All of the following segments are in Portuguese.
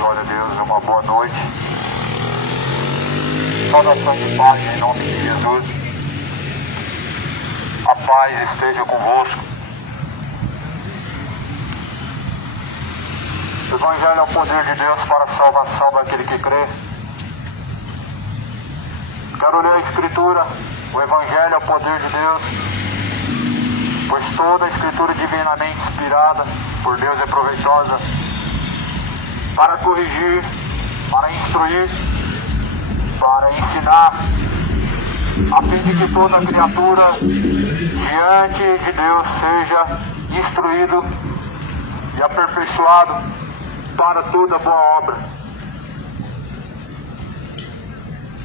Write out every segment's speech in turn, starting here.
Glória a Deus, uma boa noite. Saudação de paz em nome de Jesus. A paz esteja convosco. O Evangelho é o poder de Deus para a salvação daquele que crê. Quero ler a Escritura. O Evangelho é o poder de Deus, pois toda a Escritura divinamente inspirada por Deus é proveitosa para corrigir, para instruir, para ensinar, a fim de que toda criatura diante de Deus seja instruído e aperfeiçoado para toda boa obra.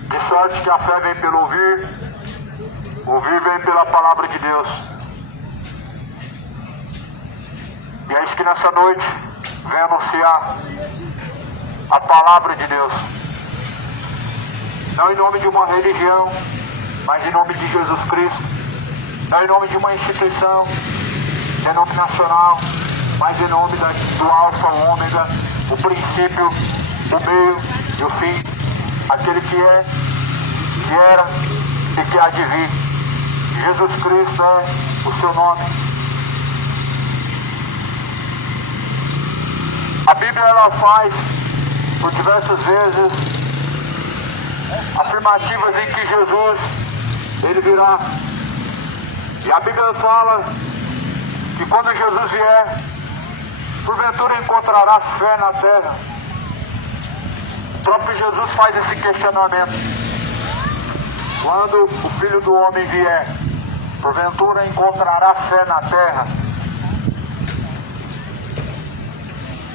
De sorte que a fé vem pelo ouvir, ouvir vem pela palavra de Deus. E é isso que nessa noite vem anunciar a palavra de Deus. Não em nome de uma religião, mas em nome de Jesus Cristo. Não em nome de uma instituição denominacional, mas em nome do Alfa, o Ômega, o princípio, o meio e o fim. Aquele que é, que era e que há de vir. Jesus Cristo é o seu nome. A Bíblia ela faz por diversas vezes afirmativas em que Jesus ele virá. E a Bíblia fala que quando Jesus vier, porventura encontrará fé na terra. O próprio Jesus faz esse questionamento. Quando o Filho do Homem vier, porventura encontrará fé na terra.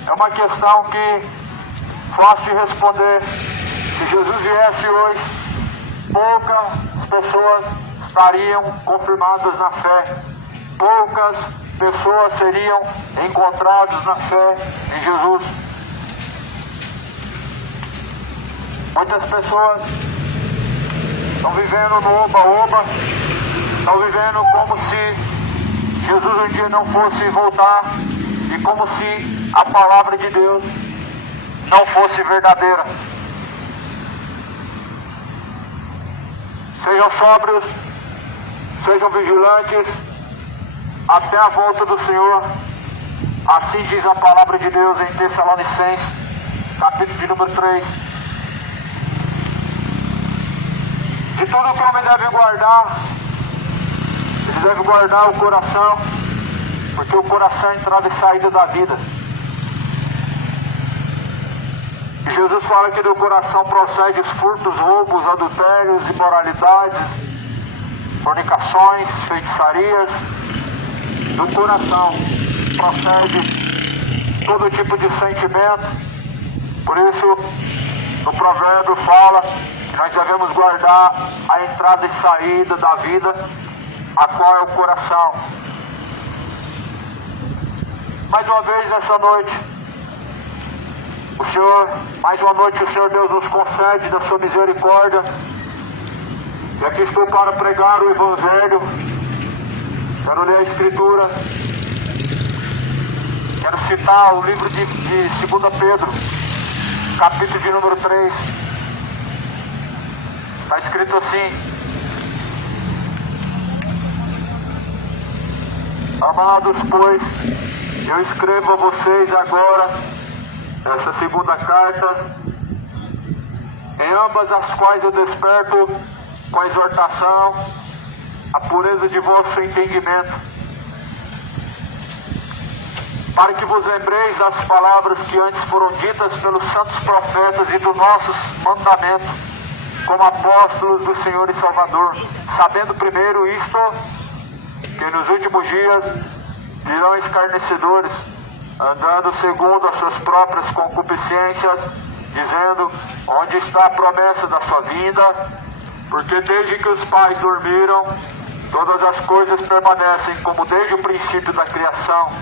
É uma questão que fácil de responder. Se Jesus viesse hoje, poucas pessoas estariam confirmadas na fé. Poucas pessoas seriam encontradas na fé em Jesus. Muitas pessoas estão vivendo no oba-oba, estão vivendo como se Jesus um dia não fosse voltar e como se a palavra de Deus não fosse verdadeira. Sejam sóbrios, sejam vigilantes até a volta do Senhor. Assim diz a palavra de Deus em Tessalonicenses, capítulo de número 3. De tudo que o homem deve guardar, ele deve guardar o coração, porque o coração é a entrada e saída da vida. E Jesus fala que do coração procede os furtos, roubos, adultérios, imoralidades, fornicações, feitiçarias. Do coração procede todo tipo de sentimento. Por isso, no provérbio fala que nós devemos guardar a entrada e saída da vida, a qual é o coração. Mais uma vez nessa noite, o Senhor, mais uma noite o Senhor Deus nos concede da sua misericórdia. E aqui estou para pregar o Evangelho. Quero ler a Escritura. Quero citar o livro de 2 Pedro, capítulo de número 3. Está escrito assim: Amados, pois, eu escrevo a vocês agora, essa segunda carta, em ambas as quais eu desperto com a exortação a pureza de vosso entendimento, para que vos lembreis das palavras que antes foram ditas pelos santos profetas e do nosso mandamento, como apóstolos do Senhor e Salvador, sabendo primeiro isto, que nos últimos dias virão escarnecedores, andando segundo as suas próprias concupiscências, dizendo: onde está a promessa da sua vinda? Porque desde que os pais dormiram, todas as coisas permanecem como desde o princípio da criação.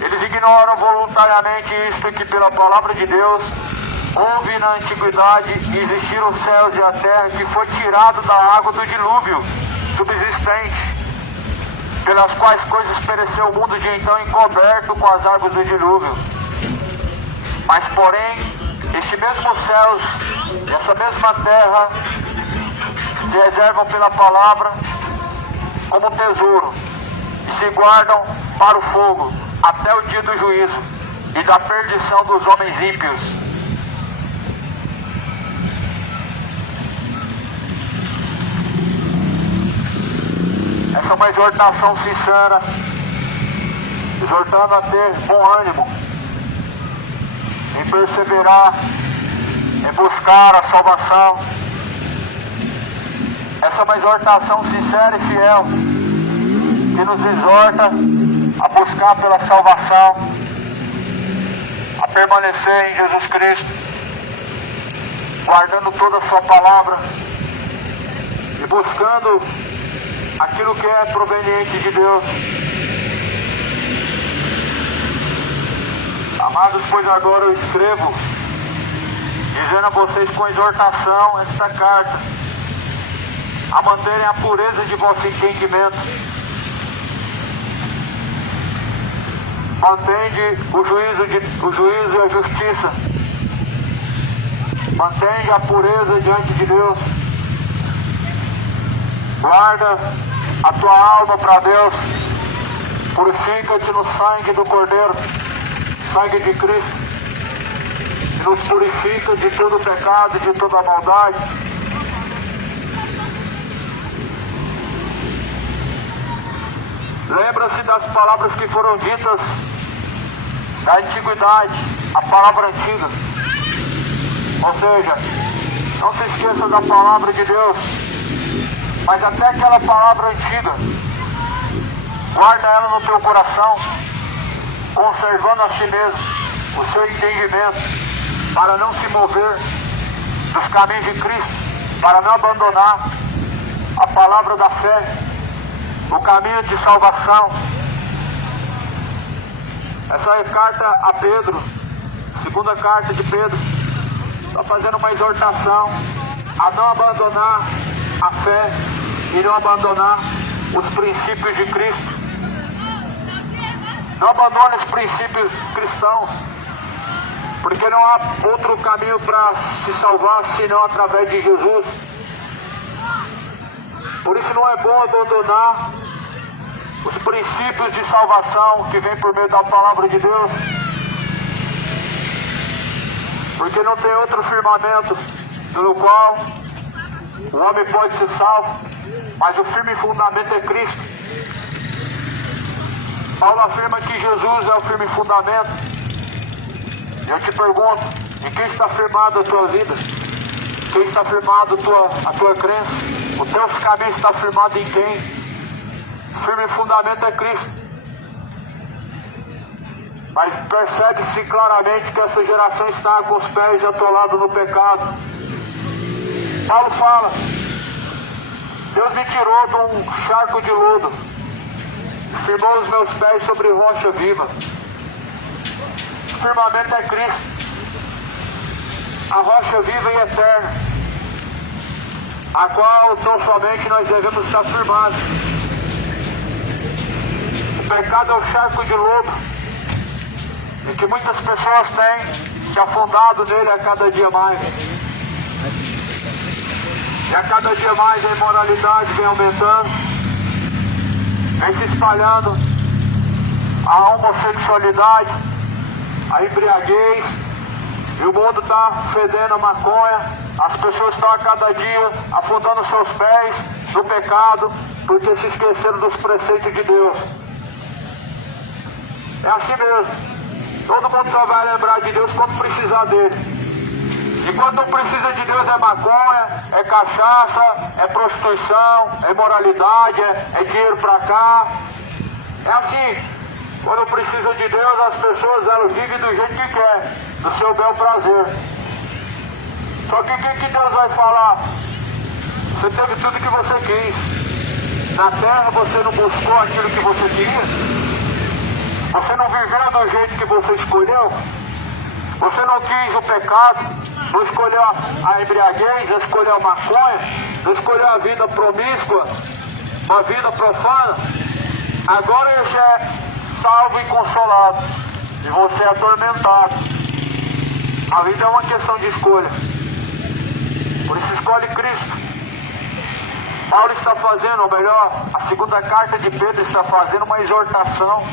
Eles ignoram voluntariamente isto, que pela palavra de Deus houve na antiguidade e existiram os céus e a terra, que foi tirado da água do dilúvio subsistente, pelas quais coisas pereceu o mundo de então encoberto com as águas do dilúvio. Mas porém, este mesmo céus e essa mesma terra se reservam pela palavra como tesouro e se guardam para o fogo até o dia do juízo e da perdição dos homens ímpios. Essa é uma exortação sincera, exortando a ter bom ânimo, em perseverar, em buscar a salvação. Essa é uma exortação sincera e fiel, que nos exorta a buscar pela salvação, a permanecer em Jesus Cristo, guardando toda a sua palavra e buscando aquilo que é proveniente de Deus. Amados, pois agora eu escrevo, dizendo a vocês com exortação esta carta, a manterem a pureza de vosso entendimento. Mantende o juízo e a justiça. Mantende a pureza diante de Deus. Guarda a tua alma para Deus. Purifica-te no sangue do Cordeiro, sangue de Cristo, que nos purifica de todo pecado e de toda maldade. Lembra-se das palavras que foram ditas da antiguidade, a palavra antiga. Ou seja, não se esqueça da palavra de Deus, mas até aquela palavra antiga, guarda ela no teu coração, conservando a si mesmo o seu entendimento, para não se mover dos caminhos de Cristo, para não abandonar a palavra da fé, o caminho de salvação. Essa é a carta a Pedro, segunda carta de Pedro, está fazendo uma exortação a não abandonar a fé e não abandonar os princípios de Cristo. Não abandone os princípios cristãos, porque não há outro caminho para se salvar senão através de Jesus. Por isso não é bom abandonar os princípios de salvação que vem por meio da palavra de Deus, porque não tem outro firmamento pelo qual o homem pode ser salvo, mas o firme fundamento é Cristo. Paulo afirma que Jesus é o firme fundamento. E eu te pergunto, em quem está firmado a tua vida? Em quem está firmado a tua crença? O teu caminho está firmado em quem? O firme fundamento é Cristo. Mas percebe-se claramente que essa geração está com os pés atolados no pecado. Paulo fala: Deus me tirou de um charco de lodo, firmou os meus pés sobre rocha viva. O firmamento é Cristo, a rocha viva e eterna, a qual tão somente nós devemos estar firmados. O pecado é o charco de lodo, e que muitas pessoas têm se afundado nele a cada dia mais. E a cada dia mais a imoralidade vem aumentando, vem se espalhando a homossexualidade, a embriaguez, e o mundo está fedendo a maconha, as pessoas estão a cada dia afundando seus pés no pecado, porque se esqueceram dos preceitos de Deus. É assim mesmo. Todo mundo só vai lembrar de Deus quando precisar dele. E quando não precisa de Deus é maconha, é cachaça, é prostituição, é imoralidade, é dinheiro pra cá. É assim. Quando precisa de Deus, as pessoas elas vivem do jeito que quer, do seu bel prazer. Só que o que Deus vai falar? Você teve tudo que você quis. Na terra você não buscou aquilo que você queria. Você não viveu do jeito que você escolheu. Você não quis o pecado, não escolheu a embriaguez, não escolheu a maconha, não escolheu a vida promíscua, uma vida profana. Agora você é salvo e consolado, e você é atormentado. A vida é uma questão de escolha. Por isso escolhe Cristo. Paulo está fazendo, ou melhor, a segunda carta de Pedro está fazendo uma exortação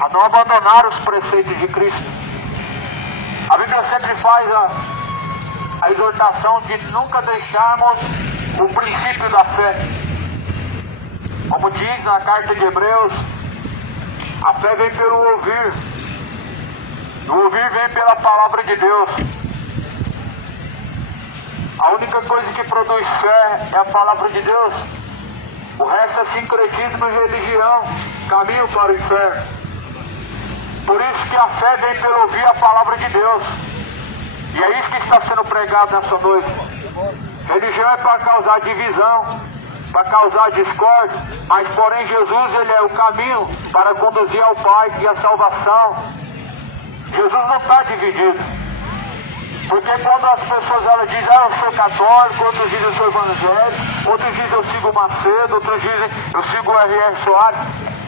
a não abandonar os preceitos de Cristo. A Bíblia sempre faz a exortação de nunca deixarmos o princípio da fé. Como diz na carta de Hebreus, a fé vem pelo ouvir. O ouvir vem pela palavra de Deus. A única coisa que produz fé é a palavra de Deus. O resto é sincretismo e religião, caminho para o inferno. Por isso que a fé vem pelo ouvir a palavra de Deus. E é isso que está sendo pregado nessa noite. Religião é para causar divisão, para causar discórdia, mas porém Jesus ele é o caminho para conduzir ao Pai e a salvação. Jesus não está dividido. Porque quando as pessoas elas dizem, eu sou católico, outros dizem eu sou evangélico, outros dizem eu sigo Macedo, outros dizem eu sigo o R.R. Soares,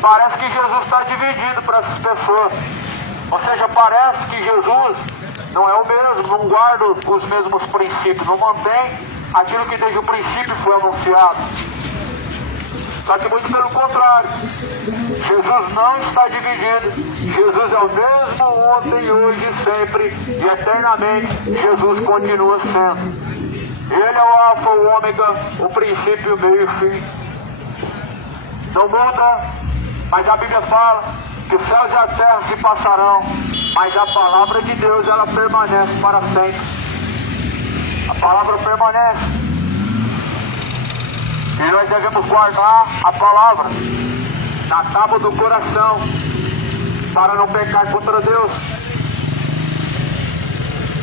parece que Jesus está dividido para essas pessoas. Ou seja, parece que Jesus não é o mesmo, não guarda os mesmos princípios, não mantém aquilo que desde o princípio foi anunciado. Só que muito pelo contrário, Jesus não está dividido. Jesus é o mesmo ontem, hoje, sempre e eternamente. Jesus continua sendo. Ele é o alfa, o ômega, o princípio, o meio e o fim. Não muda, mas a Bíblia fala que os céus e a terra se passarão, mas a palavra de Deus ela permanece para sempre. A palavra permanece. E nós devemos guardar a palavra na tábua do coração para não pecar contra Deus.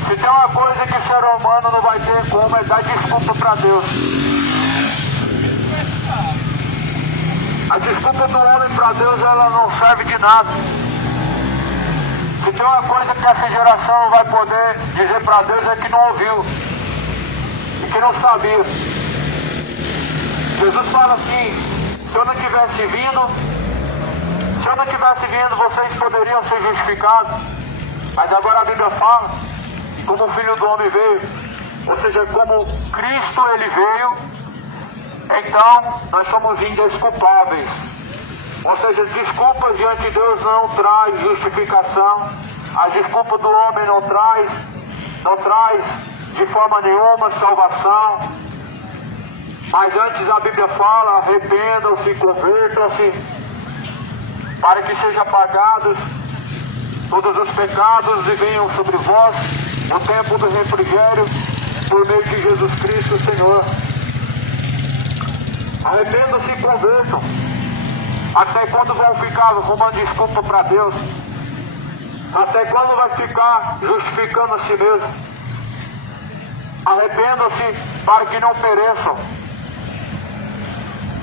Se tem uma coisa que o ser humano não vai ter como é dar desculpa para Deus. A desculpa do homem para Deus ela não serve de nada. Se tem uma coisa que essa geração não vai poder dizer para Deus é que não ouviu e que não sabia. Jesus fala assim, se eu não tivesse vindo, vocês poderiam ser justificados. Mas agora a Bíblia fala, como o Filho do Homem veio, ou seja, como Cristo ele veio, então nós somos indesculpáveis. Ou seja, desculpas diante de Deus não traz justificação. A desculpa do homem não traz de forma nenhuma salvação. Mas antes a Bíblia fala, arrependam-se, convertam-se, para que sejam apagados todos os pecados e venham sobre vós o tempo do refrigério por meio de Jesus Cristo, Senhor. Arrependam-se e convertam. Até quando vão ficar arrumando desculpa para Deus? Até quando vai ficar justificando a si mesmo? Arrependam-se para que não pereçam.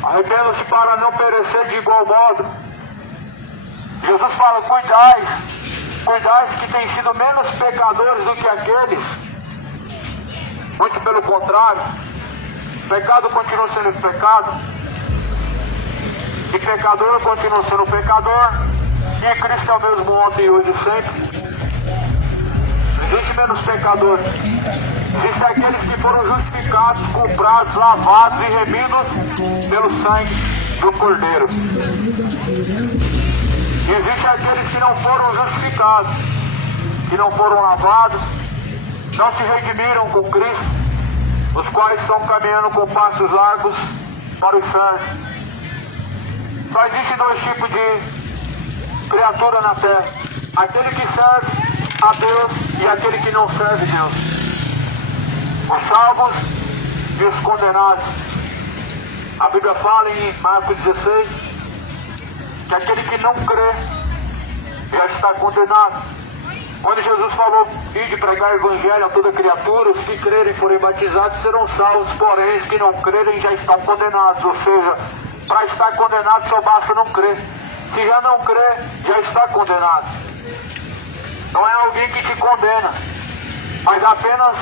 Arrependam-se para não perecer de igual modo. Jesus fala, cuidais que têm sido menos pecadores do que aqueles. Muito pelo contrário, pecado continua sendo pecado, e pecador continua sendo pecador, e Cristo é o mesmo ontem, hoje e sempre. Não existe menos pecadores. Existem aqueles que foram justificados, comprados, lavados e remidos pelo sangue do Cordeiro. E existem aqueles que não foram justificados. que não foram lavados, não se redimiram com Cristo, os quais estão caminhando com passos largos para o inferno. Só existem dois tipos de criatura na terra: aquele que serve a Deus e aquele que não serve Deus. Os salvos e os condenados. A Bíblia fala em Marcos 16 que aquele que não crê já está condenado. Quando Jesus falou, ide pregar o evangelho a toda criatura, os que crerem e forem batizados serão salvos, porém os que não crerem já estão condenados. Ou seja, para estar condenado só basta não crer. Se já não crê, já está condenado. Não é alguém que te condena, mas apenas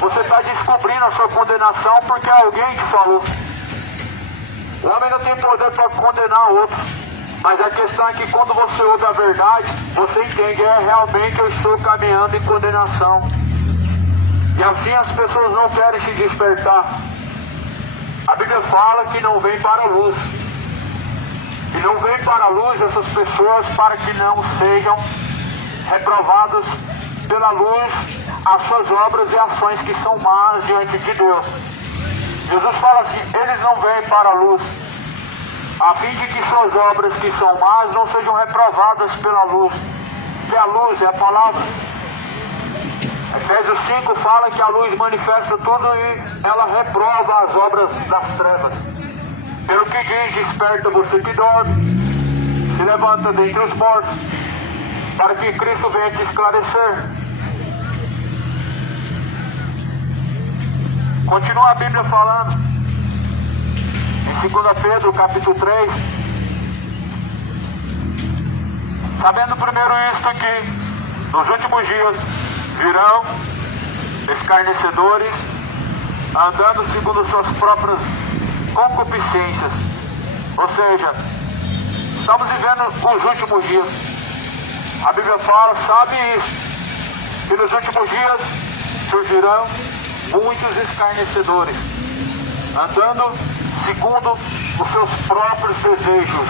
você está descobrindo a sua condenação porque alguém te falou. O homem não tem poder para condenar o outro, mas a questão é que quando você ouve a verdade, você entende, realmente eu estou caminhando em condenação. E assim as pessoas não querem se despertar. A Bíblia fala que não vem para a luz. E não vem para a luz essas pessoas para que não sejam reprovadas pela luz as suas obras e ações que são más diante de Deus. Jesus fala assim, eles não vêm para a luz, a fim de que suas obras que são más não sejam reprovadas pela luz. Que a luz é a palavra. Efésios 5 fala que a luz manifesta tudo e ela reprova as obras das trevas. Pelo que diz, desperta você que dorme, se levanta dentre os mortos, para que Cristo venha te esclarecer. Continua a Bíblia falando, em 2 Pedro, capítulo 3, sabendo primeiro isto que, nos últimos dias, virão escarnecedores, andando segundo suas próprias concupiscências. Ou seja, estamos vivendo os últimos dias. A Bíblia fala, sabe isso, que nos últimos dias surgirão muitos escarnecedores, andando segundo os seus próprios desejos,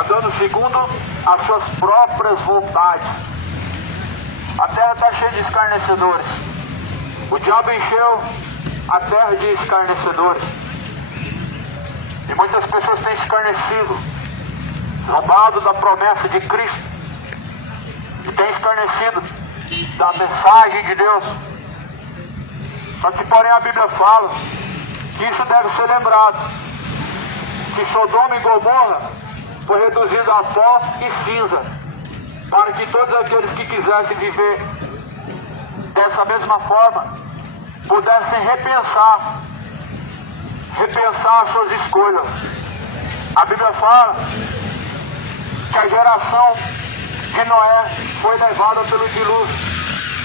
andando segundo as suas próprias vontades. A terra está cheia de escarnecedores. O diabo encheu a terra de escarnecedores. E muitas pessoas têm escarnecido, zombado da promessa de Cristo, e têm escarnecido da mensagem de Deus. Só que, porém, a Bíblia fala que isso deve ser lembrado, que Sodoma e Gomorra foi reduzido a pó e cinza, para que todos aqueles que quisessem viver dessa mesma forma pudessem repensar as suas escolhas. A Bíblia fala que a geração de Noé foi levada pelo dilúvio,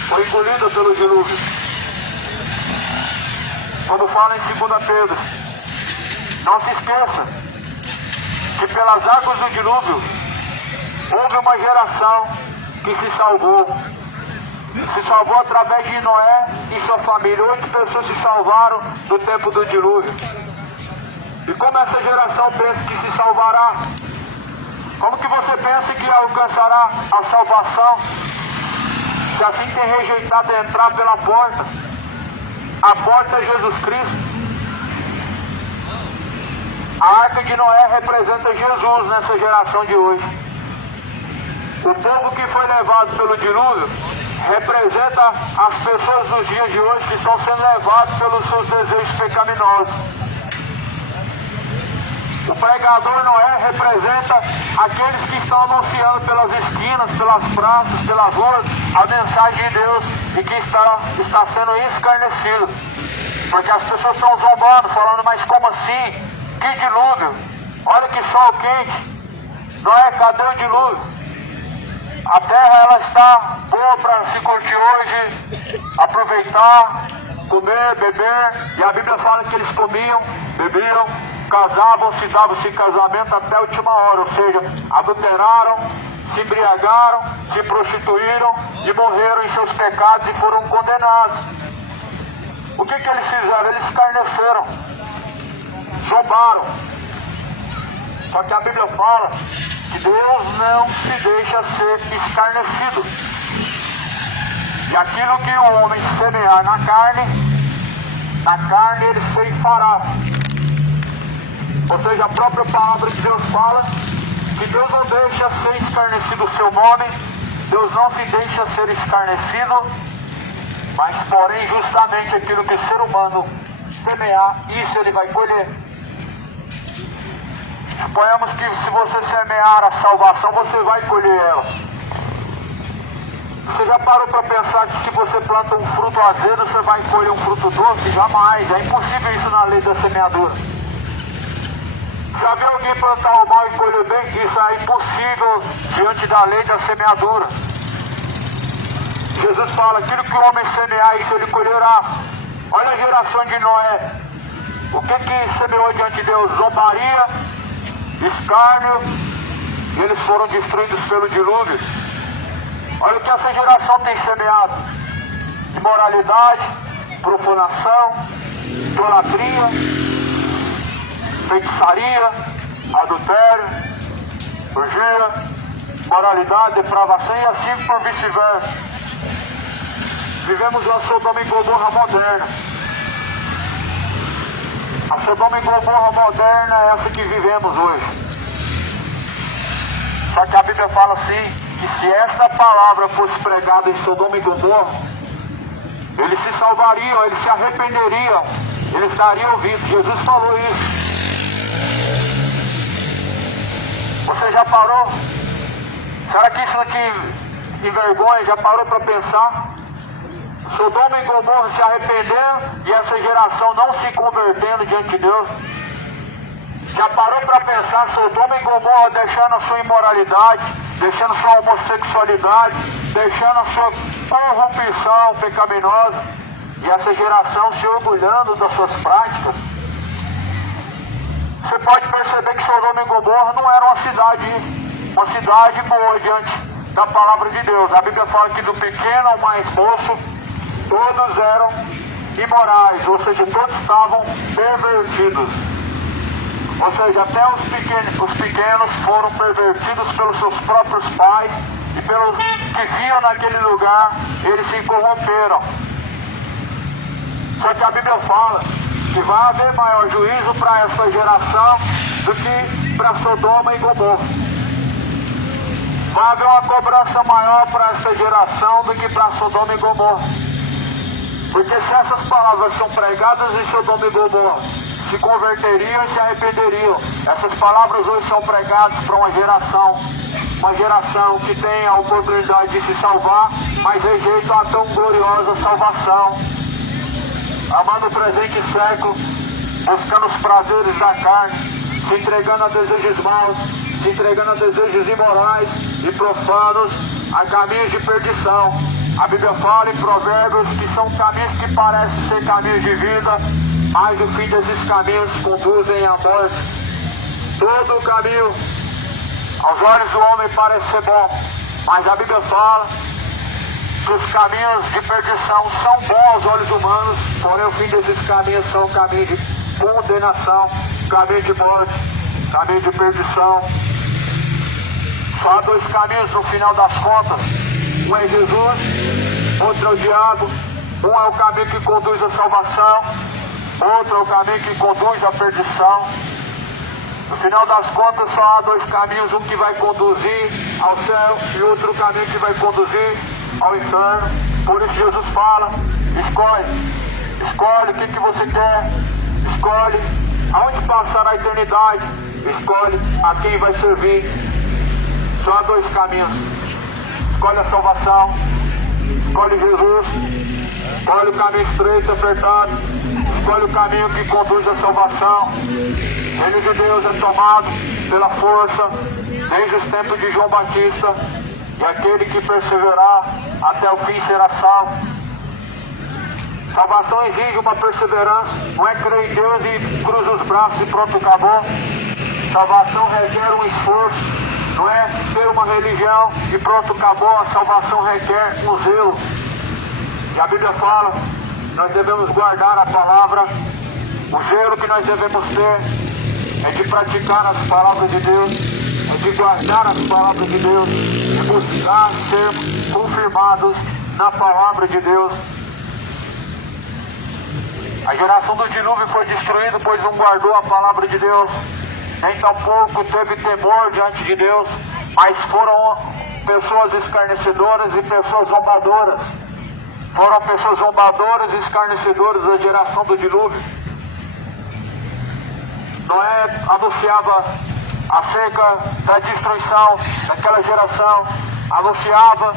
foi engolida pelo dilúvio. Quando fala em 2 Pedro, não se esqueça que pelas águas do dilúvio houve uma geração que se salvou. Se salvou através de Noé e sua família. 8 pessoas se salvaram no tempo do dilúvio. E como essa geração pensa que se salvará? Como que você pensa que alcançará a salvação? Se assim tem rejeitado entrar pela porta. A porta é Jesus Cristo. A arca de Noé representa Jesus nessa geração de hoje. O povo que foi levado pelo dilúvio representa as pessoas dos dias de hoje que estão sendo levados pelos seus desejos pecaminosos. O pregador Noé representa aqueles que estão anunciando pelas esquinas, pelas praças, pelas ruas, a mensagem de Deus e que está sendo escarnecido. Porque as pessoas estão zombando, falando, mas como assim? Que dilúvio? Olha que sol quente. Noé, cadê o dilúvio? A terra ela está boa para se curtir hoje, aproveitar, comer, beber. E a Bíblia fala que eles comiam, bebiam, casavam-se, davam-se em casamento até a última hora. Ou seja, adulteraram, se embriagaram, se prostituíram e morreram em seus pecados e foram condenados. O que eles fizeram? Eles escarneceram, zombaram. Só que a Bíblia fala que Deus não se deixa ser escarnecido. E aquilo que o homem semear na carne ele ceifará. Ou seja, a própria palavra de Deus fala que Deus não deixa ser escarnecido o seu nome, Deus não se deixa ser escarnecido, mas porém justamente aquilo que o ser humano semear, isso ele vai colher. Suponhamos que se você semear a salvação, você vai colher ela. Você já parou para pensar que se você planta um fruto azedo, você vai colher um fruto doce? Jamais, é impossível isso na lei da semeadura. Já viu alguém plantar o mal e colher bem? Isso é impossível diante da lei da semeadura. Jesus fala, aquilo que o homem semear, isso ele colherá. Olha a geração de Noé. O que semeou diante de Deus? Zombaria, escárnio, e eles foram destruídos pelo dilúvio. Olha o que essa geração tem semeado: imoralidade, profanação, idolatria, feitiçaria, adultério, orgia, moralidade, depravação e assim por vice-versa. Vivemos uma Sodoma e Gomorra moderna. A Sodoma e Gomorra moderna é essa que vivemos hoje. Só que a Bíblia fala assim, que se esta palavra fosse pregada em Sodoma e Gomorra, eles se salvariam, eles se arrependeriam, eles dariam ouvido. Jesus falou isso. Você já parou? Será que isso aqui envergonha? Já parou para pensar? Sodoma e Gomorra se arrependeram e essa geração não se convertendo diante de Deus. Já parou para pensar? Sodoma e Gomorra deixando a sua imoralidade, deixando sua homossexualidade, deixando a sua corrupção pecaminosa, e essa geração se orgulhando das suas práticas. Você pode perceber que Sodoma e Gomorra não era uma cidade boa diante da palavra de Deus. A Bíblia fala que do pequeno ao mais moço, todos eram imorais, ou seja, todos estavam pervertidos. Ou seja, até os pequenos foram pervertidos pelos seus próprios pais e pelos que viam naquele lugar, eles se corromperam. Só que a Bíblia fala que vai haver maior juízo para essa geração do que para Sodoma e Gomorra. Vai haver uma cobrança maior para essa geração do que para Sodoma e Gomorra. Porque se essas palavras são pregadas em Sodoma e Gomorra, se converteriam e se arrependeriam. Essas palavras hoje são pregadas para uma geração que tem a oportunidade de se salvar, mas rejeita a tão gloriosa salvação, amando o presente século, buscando os prazeres da carne, se entregando a desejos maus, se entregando a desejos imorais e profanos, a caminhos de perdição. A Bíblia fala em Provérbios que são caminhos que parecem ser caminhos de vida, mas o fim desses caminhos conduzem à morte. Todo o caminho aos olhos do homem parece ser bom, mas a Bíblia fala que os caminhos de perdição são bons aos olhos humanos, porém o fim desses caminhos são caminhos de condenação, caminho de morte, caminho de perdição. Só há dois caminhos no final das contas: um é Jesus, outro é o diabo. Um é o caminho que conduz à salvação, outro é o caminho que conduz à perdição. No final das contas só há dois caminhos: um que vai conduzir ao céu e outro caminho que vai conduzir ao inferno. Por isso Jesus fala: escolhe o que você quer, escolhe aonde passar a eternidade, escolhe a quem vai servir. Só há dois caminhos: escolhe a salvação, escolhe Jesus, escolhe o caminho estreito, apertado, escolhe o caminho que conduz à salvação. O reino de Deus é tomado pela força desde os tempos de João Batista, e aquele que perseverar até o fim será salvo. Salvação exige uma perseverança, não é crer em Deus e cruza os braços e pronto, acabou. Salvação requer um esforço, não é ter uma religião e pronto, acabou. A salvação requer um zelo. E a Bíblia fala, nós devemos guardar a palavra. O zelo que nós devemos ter é de praticar as palavras de Deus, é de guardar as palavras de Deus, e buscar ser confirmados na palavra de Deus. A geração do dilúvio foi destruída, pois não guardou a palavra de Deus, nem tampouco teve temor diante de Deus, mas foram pessoas escarnecedoras e pessoas zombadoras. Foram pessoas zombadoras e escarnecedoras da geração do dilúvio. Noé anunciava acerca da destruição daquela geração, anunciava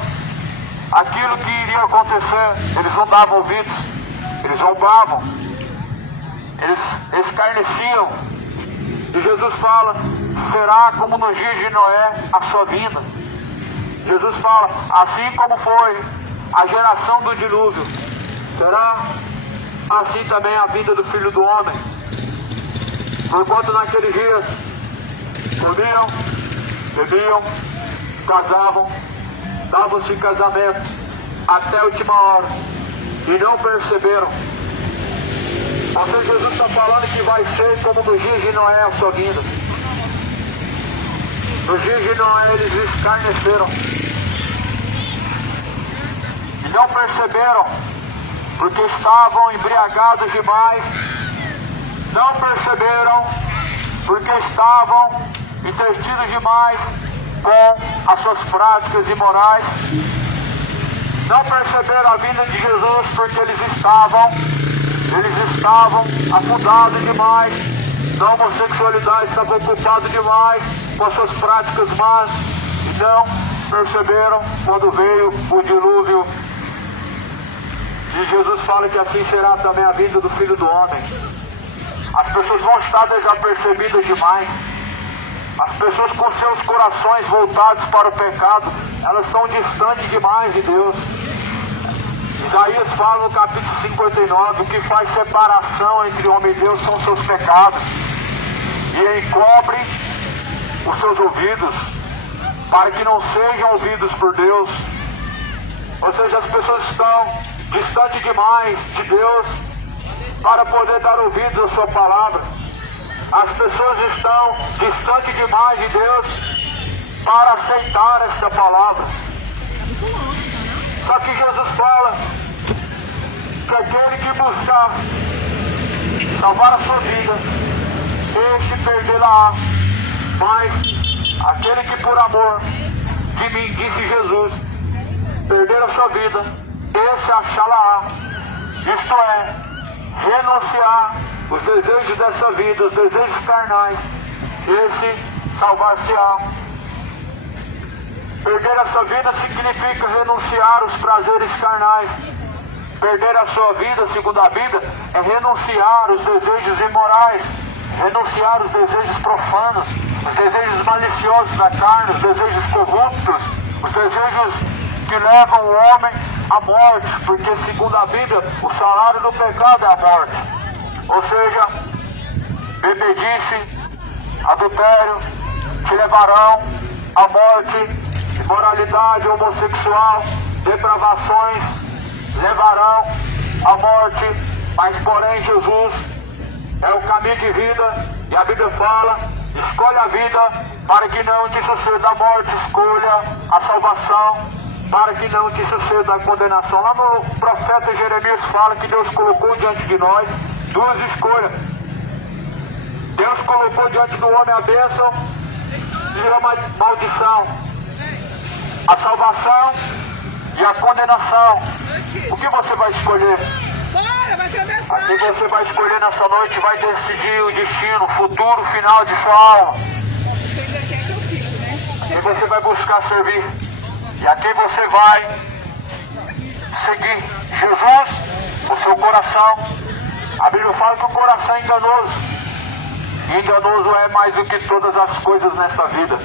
aquilo que iria acontecer. Eles não davam ouvidos, eles zombavam, eles escarneciam. E Jesus fala: será como nos dias de Noé a sua vinda. Jesus fala: assim como foi a geração do dilúvio, será assim também a vinda do Filho do Homem. Porquanto naqueles dias comiam, bebiam, casavam, davam-se em casamento até a última hora e não perceberam. Ou seja, Jesus está falando que vai ser como nos dias de Noé a sua vinda. Nos dias de Noé eles escarneceram e não perceberam, porque estavam embriagados demais. Não perceberam, porque estavam entretidos demais com as suas práticas imorais. Não perceberam a vinda de Jesus, porque eles estavam afundados demais na homossexualidade, estavam ocupados demais com as suas práticas más, e não perceberam quando veio o dilúvio. E Jesus fala que assim será também a vinda do Filho do Homem. As pessoas vão estar desapercebidas demais. As pessoas com seus corações voltados para o pecado, elas estão distantes demais de Deus. Isaías fala no capítulo 59, o que faz separação entre homem e Deus são seus pecados. E encobre os seus ouvidos, para que não sejam ouvidos por Deus. Ou seja, as pessoas estão distantes demais de Deus para poder dar ouvidos à sua palavra. As pessoas estão distantes demais de Deus para aceitar esta palavra. Só que Jesus fala que aquele que buscar salvar a sua vida, este perdê-la-á. Mas aquele que por amor de mim, disse Jesus, perder a sua vida, esse achá-la-á. Isto é, renunciar os desejos dessa vida, os desejos carnais, esse salvar-se-á. Perder a sua vida significa renunciar os prazeres carnais. Perder a sua vida, segundo a Bíblia, é renunciar os desejos imorais, renunciar os desejos profanos, os desejos maliciosos da carne, os desejos corruptos, os desejos que levam o homem à morte, porque segundo a Bíblia, o salário do pecado é a morte. Ou seja, bebedice, adultério, te levarão à morte. Imoralidade homossexual, depravações levarão à morte, mas porém Jesus é o caminho de vida, e a Bíblia fala: escolha a vida para que não te suceda a morte, escolha a salvação para que não te suceda a condenação. Lá no profeta Jeremias fala que Deus colocou diante de nós duas escolhas. Deus colocou diante do homem a bênção e a maldição, a salvação e a condenação. O que você vai escolher? Aqui você vai escolher nessa noite, vai decidir o destino, o futuro final de sua alma. E você vai buscar servir. E aqui você vai seguir Jesus, o seu coração. A Bíblia fala que o coração é enganoso. E enganoso é mais do que todas as coisas nessa vida.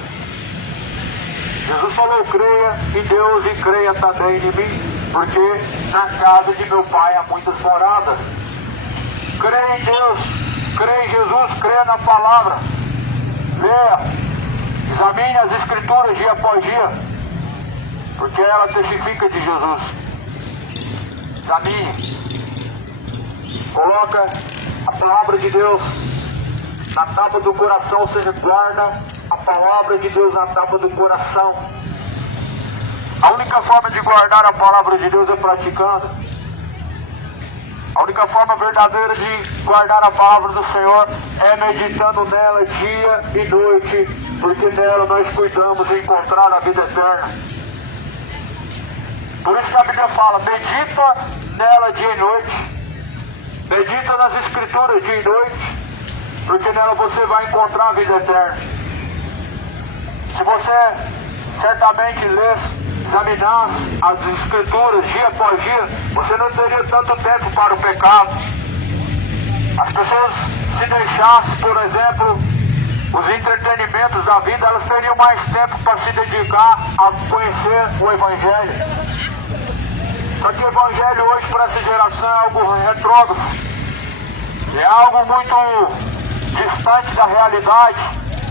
Jesus falou: creia em Deus e creia também em mim, porque na casa de meu Pai há muitas moradas. Creia em Deus, creia em Jesus, creia na palavra. Leia, examine as Escrituras dia após dia, porque ela testifica de Jesus. Examine, coloca a palavra de Deus na tábua do coração, ou seja, guarda a palavra de Deus na tábua do coração. A única forma de guardar a palavra de Deus é praticando. A única forma verdadeira de guardar a palavra do Senhor é meditando nela dia e noite, porque nela nós cuidamos de encontrar a vida eterna. Por isso que a Bíblia fala, medita nela dia e noite. Medita nas Escrituras dia e noite, porque nela você vai encontrar a vida eterna. Se você certamente lesse, examinasse as Escrituras dia após dia, você não teria tanto tempo para o pecado. As pessoas, se deixassem, por exemplo, os entretenimentos da vida, elas teriam mais tempo para se dedicar a conhecer o Evangelho. Só que o Evangelho hoje para essa geração é algo retrógrado. É algo muito distante da realidade.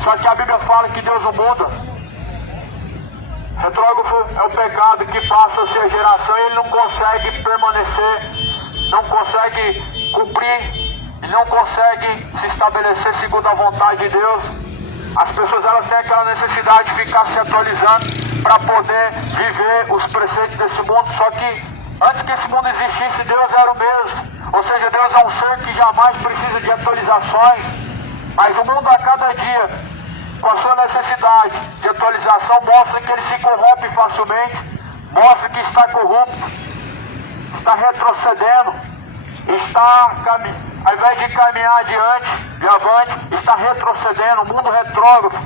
Só que a Bíblia fala que Deus o muda. Retrógrafo é o pecado que passa a ser a geração e ele não consegue permanecer, não consegue cumprir, e não consegue se estabelecer segundo a vontade de Deus. As pessoas elas têm aquela necessidade de ficar se atualizando para poder viver os preceitos desse mundo. Só que antes que esse mundo existisse, Deus era o mesmo. Ou seja, Deus é um ser que jamais precisa de atualizações. Mas o mundo a cada dia, com a sua necessidade de atualização, mostra que ele se corrompe facilmente, mostra que está corrupto, está retrocedendo, ao invés de caminhar adiante e avante, está retrocedendo. O mundo retrógrado,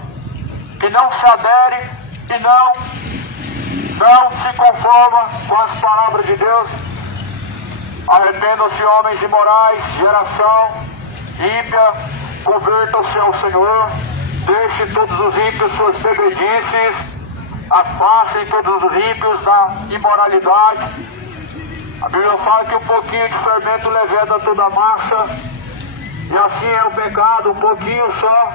que não se adere e não se conforma com as palavras de Deus. Arrependam-se, homens imorais, geração ímpia, convertam-se ao Senhor. Deixe todos os ímpios suas bebedices, afastem todos os ímpios da imoralidade. A Bíblia fala que um pouquinho de fermento leveda toda a massa, e assim é o pecado, um pouquinho só,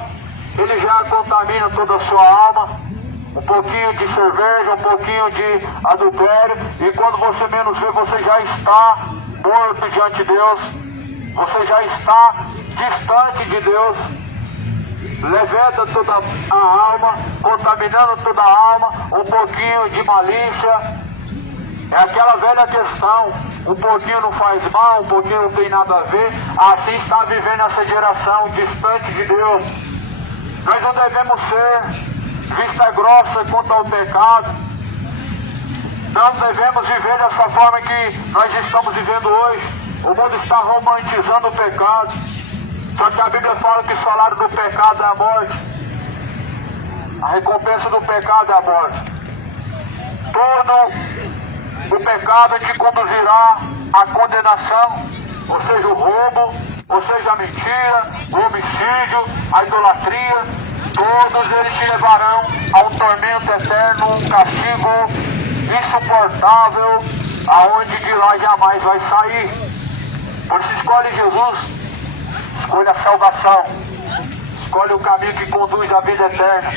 ele já contamina toda a sua alma. Um pouquinho de cerveja, um pouquinho de adultério, e quando você menos vê, você já está morto diante de Deus, você já está distante de Deus. Leveda toda a alma, contaminando toda a alma, um pouquinho de malícia. É aquela velha questão, um pouquinho não faz mal, um pouquinho não tem nada a ver. Assim está vivendo essa geração distante de Deus. Nós não devemos ser vista grossa quanto ao pecado. Não devemos viver dessa forma que nós estamos vivendo hoje. O mundo está romantizando o pecado. Só que a Bíblia fala que o salário do pecado é a morte. A recompensa do pecado é a morte. Todo o pecado te conduzirá à condenação, ou seja, o roubo, ou seja, a mentira, o homicídio, a idolatria. Todos eles te levarão a um tormento eterno, um castigo insuportável, aonde de lá jamais vai sair. Por isso escolhe Jesus. Escolha a salvação, escolhe o caminho que conduz à vida eterna.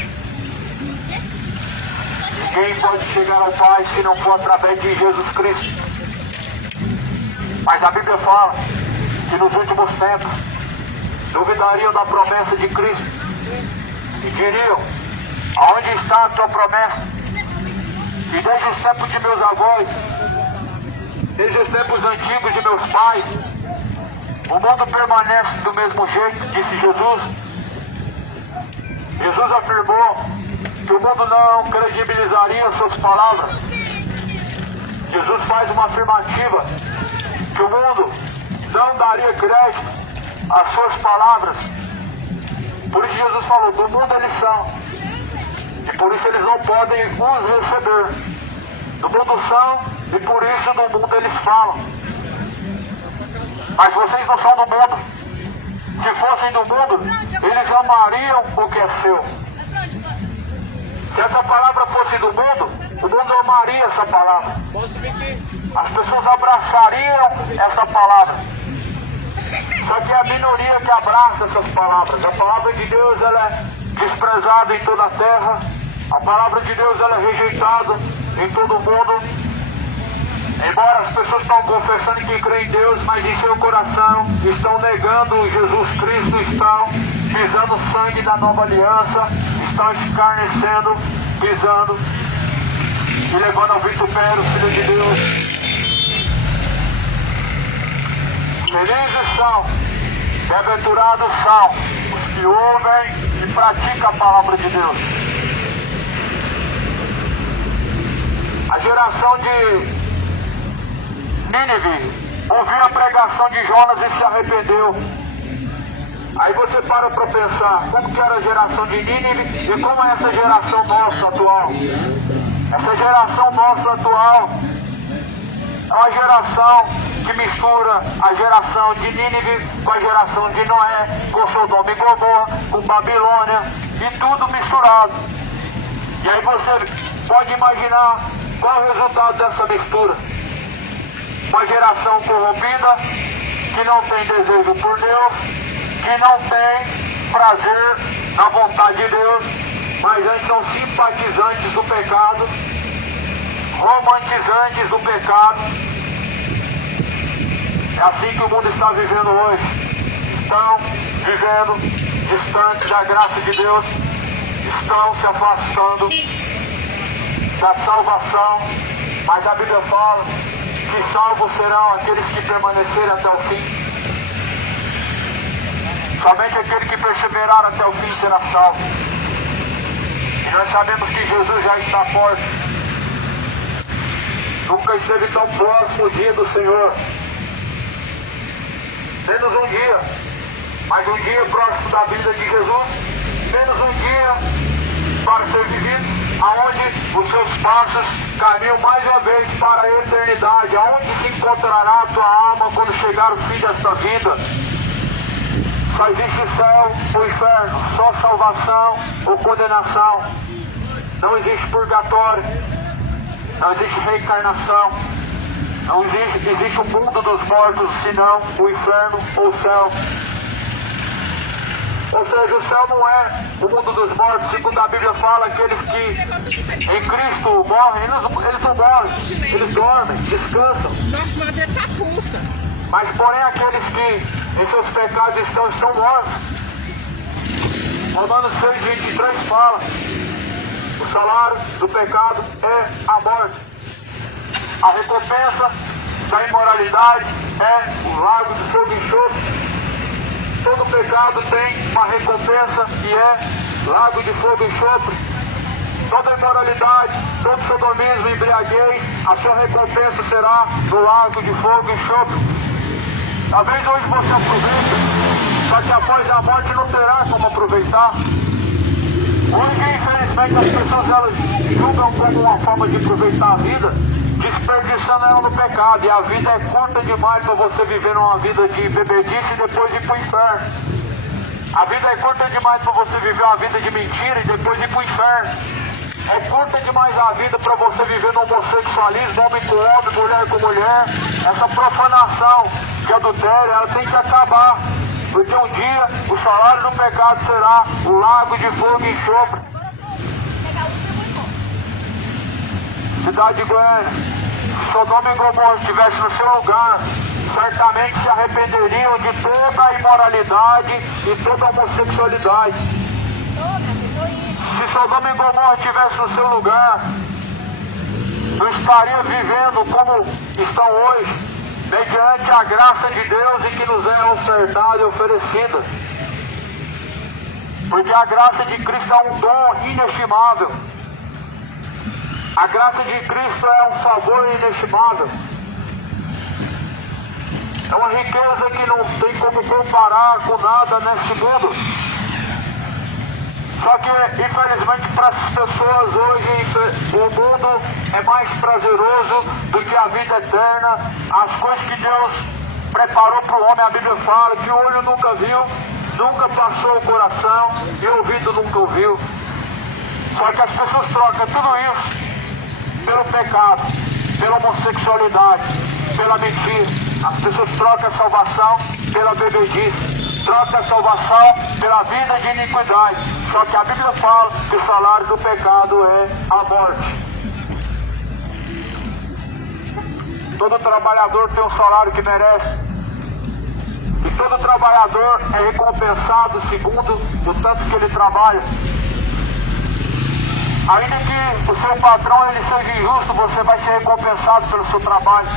Ninguém pode chegar ao Pai se não for através de Jesus Cristo. Mas a Bíblia fala que nos últimos tempos duvidariam da promessa de Cristo e diriam: aonde está a tua promessa? E desde os tempos de meus avós, desde os tempos antigos de meus pais, o mundo permanece do mesmo jeito, disse Jesus. Jesus afirmou que o mundo não credibilizaria suas palavras. Jesus faz uma afirmativa que o mundo não daria crédito às suas palavras. Por isso Jesus falou, do mundo eles são, e por isso eles não podem os receber. Do mundo são, e por isso do mundo eles falam. Mas vocês não são do mundo. Se fossem do mundo, eles amariam o que é seu. Se essa palavra fosse do mundo, o mundo amaria essa palavra. As pessoas abraçariam essa palavra. Só que é a minoria que abraça essas palavras. A palavra de Deus ela é desprezada em toda a terra. A palavra de Deus ela é rejeitada em todo o mundo. Embora as pessoas estão confessando que creem em Deus, mas em seu coração estão negando Jesus Cristo, estão pisando o sangue da nova aliança, estão escarnecendo, pisando e levando ao vitupério o Filho de Deus. Felizes são, bem-aventurados são os que ouvem e praticam a palavra de Deus. A geração de Nínive ouviu a pregação de Jonas e se arrependeu. Aí você para pensar como que era a geração de Nínive e como é essa geração nossa atual. Essa geração nossa atual é uma geração que mistura a geração de Nínive com a geração de Noé, com Sodoma e Gomorra, com Babilônia e tudo misturado. E aí você pode imaginar qual é o resultado dessa mistura. Uma geração corrompida, que não tem desejo por Deus, que não tem prazer na vontade de Deus, mas eles são simpatizantes do pecado, romantizantes do pecado. É assim que o mundo está vivendo hoje. Estão vivendo distantes da graça de Deus, estão se afastando da salvação, mas a Bíblia fala que salvos serão aqueles que permanecerem até o fim. Somente aquele que perseverar até o fim será salvo. E nós sabemos que Jesus já está à porta. Nunca esteve tão próximo o dia do Senhor. Menos um dia, mas um dia próximo da vida de Jesus, menos um dia para ser vivido, aonde os seus passos caminham mais uma vez para a eternidade, aonde se encontrará a tua alma quando chegar o fim desta vida. Só existe céu ou inferno, só salvação ou condenação. Não existe purgatório, não existe reencarnação, não existe o mundo dos mortos, senão o inferno ou o céu. Ou seja, o céu não é o mundo dos mortos, segundo a Bíblia fala, aqueles que em Cristo morrem, eles não morrem, eles dormem, descansam. Nossa, uma dessa puta. Mas porém aqueles que em seus pecados estão mortos. Romanos 6:23 fala: o salário do pecado é a morte. A recompensa da imoralidade é o lago de fogo e enxofre. Todo pecado tem uma recompensa e é lago de fogo e enxofre. Toda imoralidade, todo sodomismo, embriaguez, a sua recompensa será no lago de fogo e enxofre. Talvez hoje você aproveite, só que após a morte não terá como aproveitar. Hoje, infelizmente, as pessoas elas julgam como uma forma de aproveitar a vida, desperdiçando ela no pecado. E a vida é curta demais para você viver uma vida de bebedice e depois ir para o inferno. A vida é curta demais para você viver uma vida de mentira e depois ir para o inferno. É curta demais a vida para você viver no homossexualismo, homem com homem, mulher com mulher. Essa profanação de adultério, ela tem que acabar. Porque um dia o salário do pecado será o lago de fogo e enxofre. Cidade de Goiânia, se Sodoma e Gomorra estivesse no seu lugar, certamente se arrependeriam de toda a imoralidade e toda a homossexualidade. Se Sodoma e Gomorra estivesse no seu lugar, não estaria vivendo como estão hoje, mediante a graça de Deus e que nos é ofertada e oferecida. Porque a graça de Cristo é um dom inestimável. A graça de Cristo é um favor inestimável. É uma riqueza que não tem como comparar com nada nesse mundo. Só que, infelizmente, para as pessoas hoje, o mundo é mais prazeroso do que a vida eterna. As coisas que Deus preparou para o homem, a Bíblia fala que o olho nunca viu, nunca passou o coração e o ouvido nunca ouviu. Só que as pessoas trocam tudo isso pelo pecado, pela homossexualidade, pela mentira. As pessoas trocam a salvação pela bebedice, trocam a salvação pela vida de iniquidade. Só que a Bíblia fala que o salário do pecado é a morte. Todo trabalhador tem um salário que merece. E todo trabalhador é recompensado segundo o tanto que ele trabalha. Ainda que o seu patrão ele seja injusto, você vai ser recompensado pelo seu trabalho.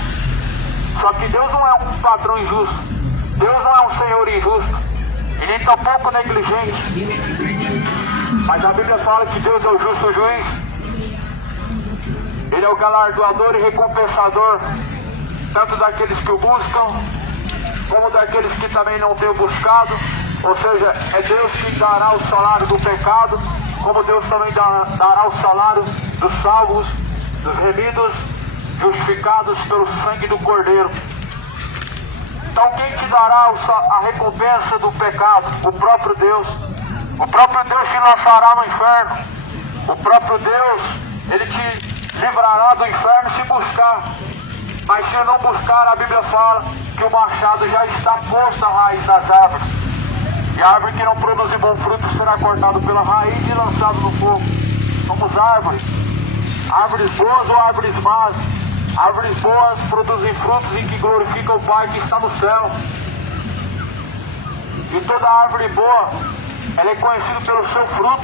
Só que Deus não é um patrão injusto. Deus não é um Senhor injusto. E nem tampouco negligente. Mas a Bíblia fala que Deus é o justo juiz. Ele é o galardoador e recompensador, tanto daqueles que o buscam, como daqueles que também não têm buscado. Ou seja, é Deus que dará o salário do pecado, como Deus também dará o salário dos salvos, dos remidos, justificados pelo sangue do Cordeiro. Então quem te dará a recompensa do pecado? O próprio Deus. O próprio Deus te lançará no inferno. O próprio Deus, ele te livrará do inferno se buscar. Mas se não buscar, a Bíblia fala que o machado já está posto à raiz das árvores. E a árvore que não produzir bom fruto será cortada pela raiz e lançada no fogo. Somos árvores. Árvores boas ou árvores más. Árvores boas produzem frutos em que glorificam o Pai que está no céu. E toda árvore boa, ela é conhecida pelo seu fruto.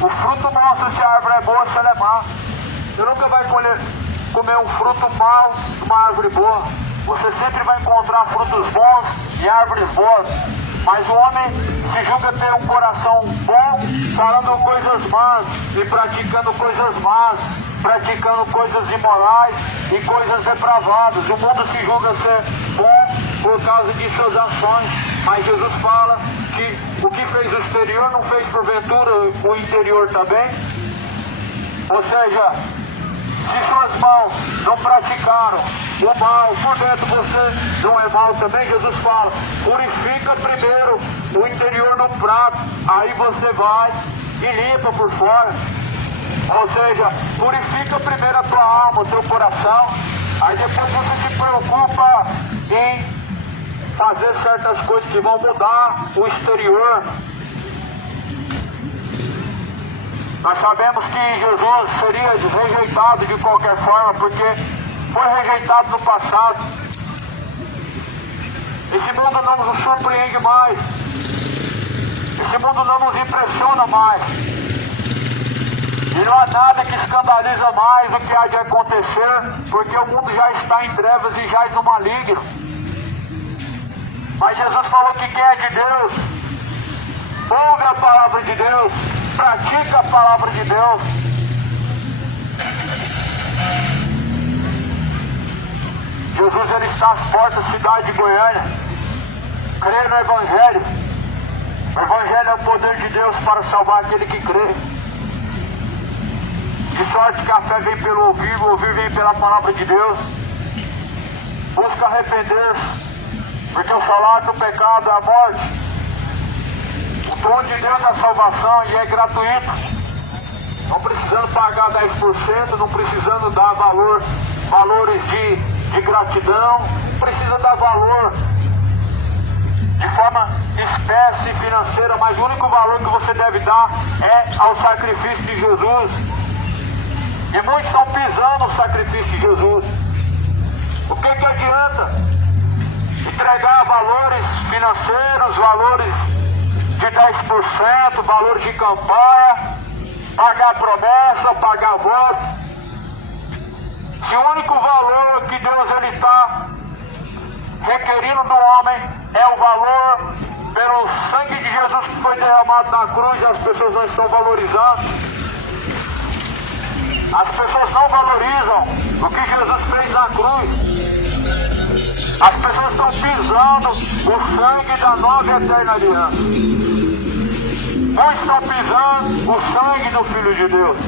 O fruto mostra se a árvore é boa ou se ela é má. Você nunca vai comer um fruto mau de uma árvore boa. Você sempre vai encontrar frutos bons e árvores boas. Mas o homem se julga ter um coração bom, falando coisas más e praticando coisas más, praticando coisas imorais e coisas depravadas. O mundo se julga ser bom por causa de suas ações. Mas Jesus fala que o que fez o exterior não fez porventura o interior também. Ou seja, se suas mãos não praticaram o mal, por dentro você não é mal também. Jesus fala, purifica primeiro o interior do prato, aí você vai e limpa por fora. Ou seja, purifica primeiro a tua alma, o teu coração, aí depois você se preocupa em fazer certas coisas que vão mudar o exterior. Nós sabemos que Jesus seria rejeitado de qualquer forma, porque foi rejeitado no passado. Esse mundo não nos surpreende mais. Esse mundo não nos impressiona mais. E não há nada que escandaliza mais do que há de acontecer, porque o mundo já está em trevas e jaz no maligno. Mas Jesus falou que quem é de Deus, ouve a palavra de Deus, pratica a palavra de Deus. Jesus ele está às portas da cidade de Goiânia. Crê no Evangelho. O Evangelho é o poder de Deus para salvar aquele que crê. De sorte que a fé vem pelo ouvir, o ouvir vem pela palavra de Deus. Busca arrepender-se, porque o salário do pecado é a morte. O dom de Deus é a salvação e é gratuito. Não precisando pagar 10%, não precisando dar valores de gratidão, não precisa dar valor de forma espécie e financeira, mas o único valor que você deve dar é ao sacrifício de Jesus. E muitos estão pisando no sacrifício de Jesus. O que adianta entregar valores financeiros, valores de 10%, valores de campanha, pagar promessa, pagar voto? Se o único valor que Deus está requerindo do homem é o valor pelo sangue de Jesus que foi derramado na cruz, e as pessoas não estão valorizando. As pessoas não valorizam o que Jesus fez na cruz. As pessoas estão pisando o sangue da nova e eterna aliança. Muitos estão pisando o sangue do Filho de Deus.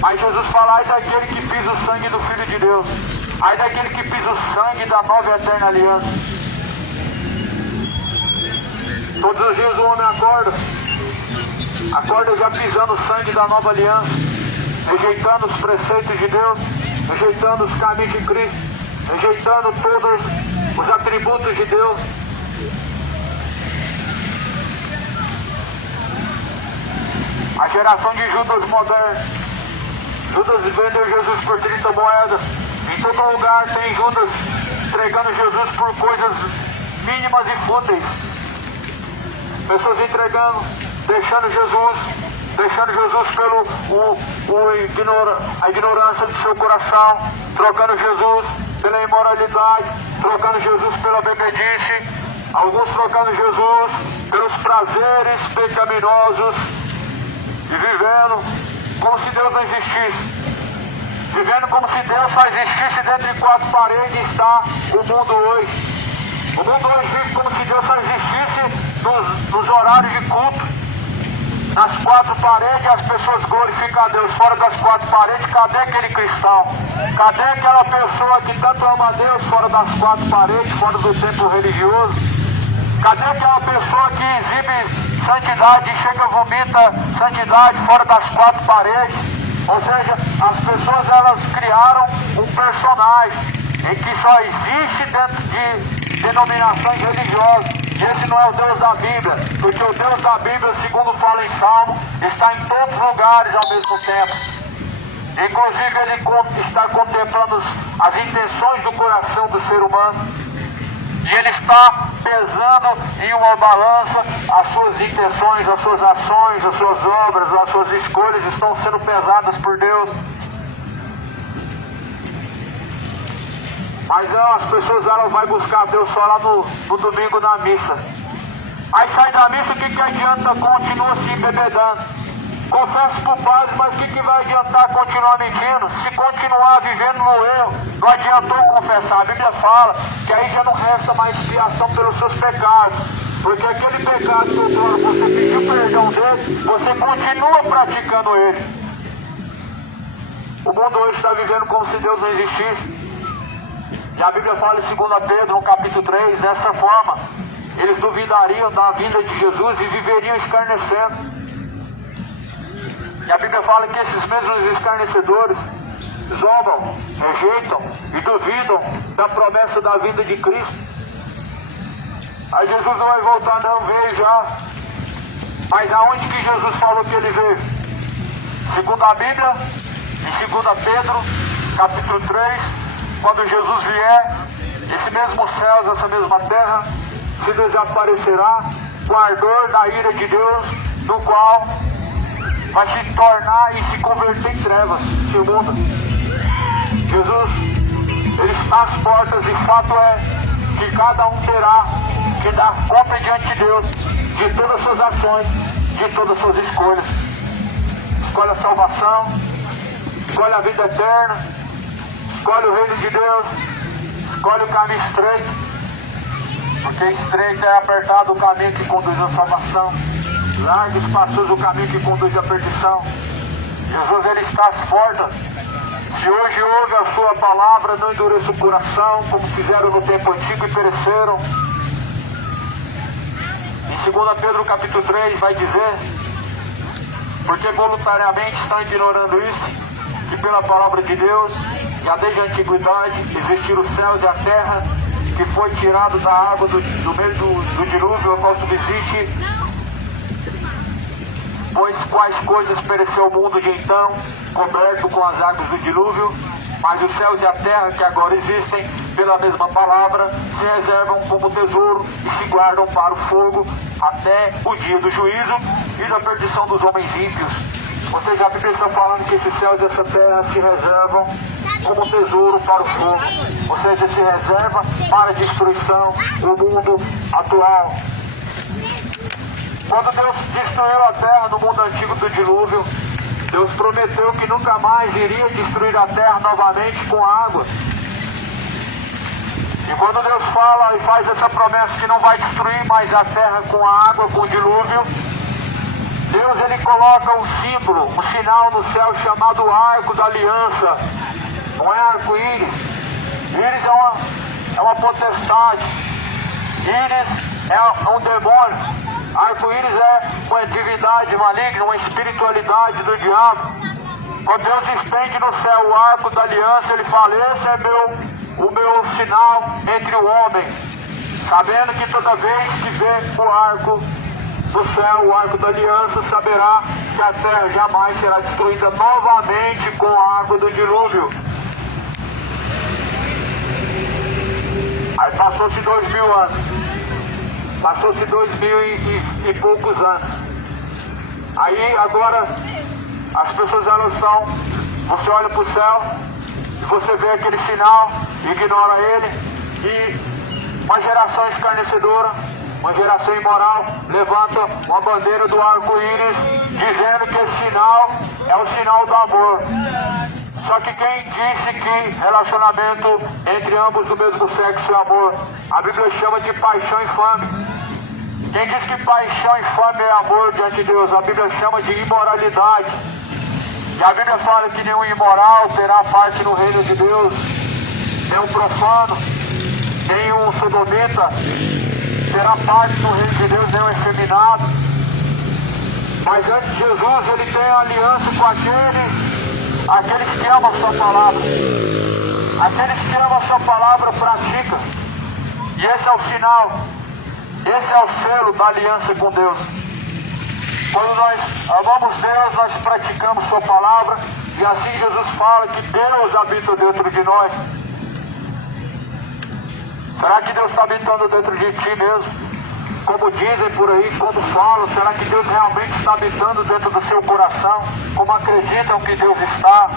Aí Jesus fala, ai daquele que pisa o sangue do Filho de Deus. Ai daquele que pisa o sangue da nova e eterna aliança. Todos os dias o homem acorda já pisando o sangue da nova aliança, rejeitando os preceitos de Deus, rejeitando os caminhos de Cristo, rejeitando todos os atributos de Deus. A geração de Judas moderno. Judas vendeu Jesus por 30 moedas. Em todo lugar tem Judas entregando Jesus por coisas mínimas e fúteis. Pessoas entregando, deixando Jesus deixando Jesus pelo a ignorância do seu coração, trocando Jesus pela imoralidade, trocando Jesus pela bebedice, alguns trocando Jesus pelos prazeres pecaminosos e vivendo como se Deus não existisse. Vivendo como se Deus só existisse dentro de quatro paredes está o mundo hoje. O mundo hoje vive como se Deus só existisse nos horários de culto. Nas quatro paredes as pessoas glorificam a Deus. Fora das quatro paredes, cadê aquele cristão? Cadê aquela pessoa que tanto ama a Deus fora das quatro paredes, fora do templo religioso? Cadê aquela pessoa que exibe santidade e chega e vomita santidade fora das quatro paredes? Ou seja, as pessoas elas criaram um personagem em que só existe dentro de denominações religiosas. Esse não é o Deus da Bíblia, porque o Deus da Bíblia, segundo fala em Salmo, está em todos os lugares ao mesmo tempo. Inclusive ele está contemplando as intenções do coração do ser humano. E ele está pesando em uma balança as suas intenções, as suas ações, as suas obras, as suas escolhas estão sendo pesadas por Deus. Mas não, as pessoas elas vão buscar Deus só lá no domingo na missa. Aí sai da missa, o que adianta? Continua se embebedando. Confesso pro padre, mas o que vai adiantar continuar mentindo? Se continuar vivendo no erro, não adiantou confessar. A Bíblia fala que aí já não resta mais expiação pelos seus pecados. Porque aquele pecado que outrora você pediu perdão dele, você continua praticando ele. O mundo hoje está vivendo como se Deus não existisse. E a Bíblia fala em 2 Pedro, no capítulo 3, dessa forma, eles duvidariam da vinda de Jesus e viveriam escarnecendo. E a Bíblia fala que esses mesmos escarnecedores zombam, rejeitam e duvidam da promessa da vinda de Cristo. Aí Jesus não vai voltar, não, veio já. Mas aonde que Jesus falou que ele veio? Segundo a Bíblia, em 2 Pedro, capítulo 3, quando Jesus vier, esse mesmo céu, essa mesma terra, se desaparecerá com o ardor da ira de Deus, no qual vai se tornar e se converter em trevas, esse mundo. Jesus, ele está às portas e fato é que cada um terá que dar conta diante de Deus de todas as suas ações, de todas as suas escolhas. Escolhe a salvação, escolhe a vida eterna, escolhe o reino de Deus, escolhe o caminho estreito, porque estreito é apertado o caminho que conduz à salvação. Largo e espaçoso o caminho que conduz à perdição. Jesus, ele está às portas. Se hoje ouve a sua palavra, não endureça o coração, como fizeram no tempo antigo e pereceram. Em 2 Pedro capítulo 3 vai dizer: porque voluntariamente estão ignorando isso, que pela palavra de Deus, já desde a antiguidade existiram os céus e a terra, que foi tirado da água do meio do dilúvio, a qual subsiste. Pois quais coisas pereceu o mundo de então, coberto com as águas do dilúvio, mas os céus e a terra que agora existem, pela mesma palavra, se reservam como tesouro e se guardam para o fogo, até o dia do juízo e da perdição dos homens ímpios. Ou seja, a Bíblia está falando que esses céus e essa terra se reservam como tesouro para o fogo. Ou seja, se reserva para a destruição, o mundo atual. Quando Deus destruiu a terra no mundo antigo do dilúvio, Deus prometeu que nunca mais iria destruir a terra novamente com água. E quando Deus fala e faz essa promessa que não vai destruir mais a terra com a água, com o dilúvio, Deus ele coloca um símbolo, um sinal no céu chamado arco da aliança. Não é arco-íris. Íris é uma potestade. Íris é um demônio. Arco-íris é uma divindade maligna, uma espiritualidade do diabo. Quando Deus estende no céu o arco da aliança, ele fala: esse é o meu sinal entre o homem, sabendo que toda vez que vê o arco do céu, o arco da aliança, saberá que a terra jamais será destruída novamente com a água do dilúvio. Aí passou-se 2000 anos. Passou-se 2000 e poucos anos. Aí agora as pessoas elas são, você olha para o céu e você vê aquele sinal, ignora ele, e uma geração escarnecedora, uma geração imoral, levanta uma bandeira do arco-íris, dizendo que esse sinal é o sinal do amor. Só que quem disse que relacionamento entre ambos do mesmo sexo é amor? A Bíblia chama de paixão infame. Quem diz que paixão infame é amor diante de Deus? A Bíblia chama de imoralidade. E a Bíblia fala que nenhum imoral terá parte no reino de Deus. Nenhum profano, nenhum sodomita terá parte no reino de Deus, nenhum efeminado. Mas antes de Jesus, ele tem aliança com aqueles que amam a sua palavra. Aqueles que amam a sua palavra praticam. E esse é o sinal, esse é o selo da aliança com Deus. Quando nós amamos Deus, nós praticamos sua palavra. E assim Jesus fala que Deus habita dentro de nós. Será que Deus está habitando dentro de ti mesmo? Como dizem por aí, como falam, será que Deus realmente está habitando dentro do seu coração? Como acreditam que Deus está?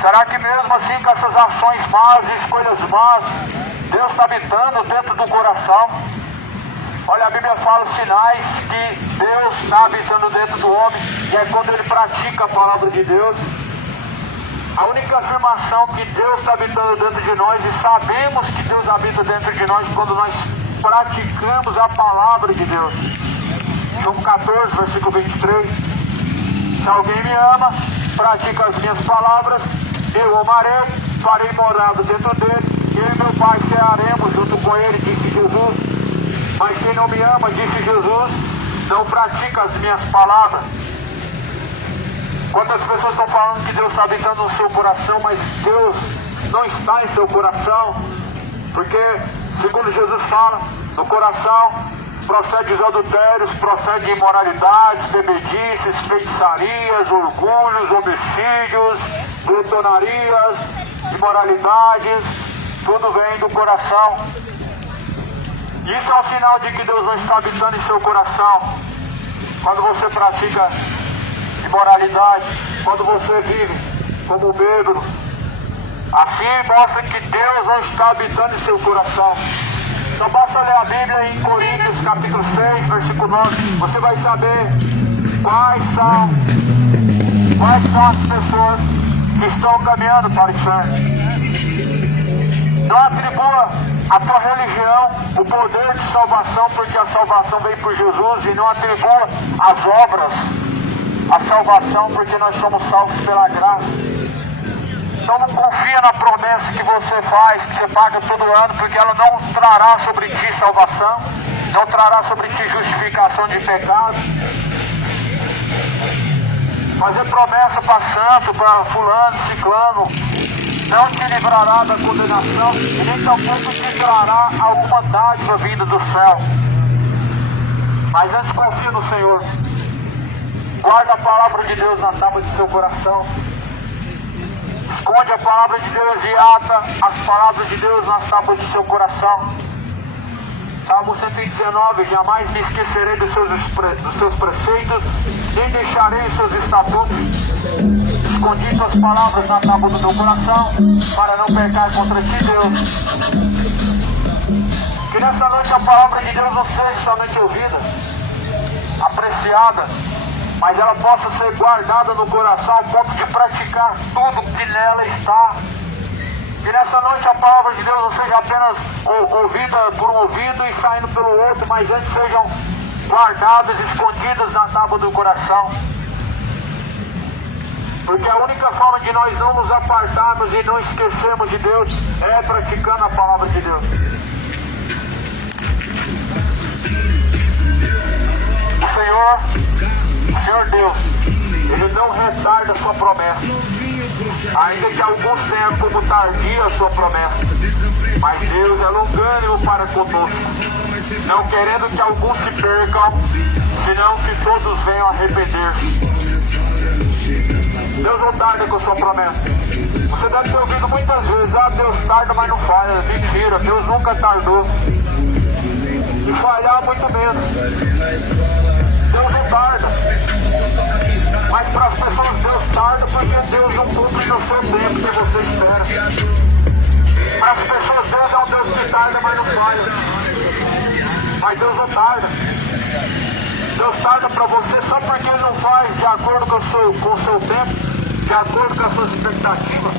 Será que mesmo assim, com essas ações más e escolhas más, Deus está habitando dentro do coração? Olha, a Bíblia fala os sinais que Deus está habitando dentro do homem, e é quando ele pratica a palavra de Deus. A única afirmação que Deus está habitando dentro de nós, e sabemos que Deus habita dentro de nós, quando nós praticamos a palavra de Deus. João 14, versículo 23. Se alguém me ama, pratica as minhas palavras, eu o amarei, farei morada dentro dele, eu e meu Pai cearemos junto com ele, disse Jesus. Mas quem não me ama, disse Jesus, não pratica as minhas palavras. Quantas pessoas estão falando que Deus está habitando no seu coração, mas Deus não está em seu coração, porque, segundo Jesus fala, no coração procede os adultérios, procede imoralidades, bebedices, feitiçarias, orgulhos, homicídios, glutonarias, imoralidades, tudo vem do coração. Isso é um sinal de que Deus não está habitando em seu coração. Quando você pratica imoralidade, quando você vive como bêbado, assim mostra que Deus não está habitando em seu coração. Só basta ler a Bíblia em Coríntios capítulo 6, versículo 9, você vai saber quais são as pessoas que estão caminhando para o inferno. Não atribua à tua religião o poder de salvação, porque a salvação vem por Jesus, e não atribua às obras a salvação, porque nós somos salvos pela graça. Então não confia na promessa que você faz, que você paga todo ano, porque ela não trará sobre ti salvação, não trará sobre ti justificação de pecado. Fazer promessa para santo, para fulano, ciclano, não te livrará da condenação, e nem tampouco te trará alguma dádiva vinda do céu. Mas antes confia no Senhor. Guarda a palavra de Deus na tábua de seu coração. Esconde a palavra de Deus e ata as palavras de Deus nas tábuas de seu coração. Salmo 119, jamais me esquecerei dos seus preceitos, nem deixarei os seus estatutos. Escondi tuas palavras na tábua do meu coração, para não pecar contra ti, Deus. Que nessa noite a palavra de Deus não seja somente ouvida, apreciada, mas ela possa ser guardada no coração ao ponto de praticar tudo que nela está. Que nessa noite a palavra de Deus não seja apenas ouvida por um ouvido e saindo pelo outro, mas antes sejam guardadas, escondidas na tábua do coração. Porque a única forma de nós não nos apartarmos e não esquecermos de Deus é praticando a palavra de Deus. O Senhor Deus, Ele não retarda a sua promessa, ainda que alguns tenham como tardia a sua promessa, mas Deus é longânimo para conosco, não querendo que alguns se percam, senão que todos venham a arrepender-se. Deus não tarda com a sua promessa. Você deve ter ouvido muitas vezes, Deus tarda, mas não falha. Mentira, Deus nunca tardou. E falhar muito menos. Deus retarda. Mas para as pessoas Deus tarda porque Deus não cumpre no seu tempo que você espera. Para as pessoas Deus é um Deus que tarda, mas não falha. Mas Deus não tarda. Deus tarda para você só porque Ele não faz de acordo com o seu tempo, de acordo com as suas expectativas.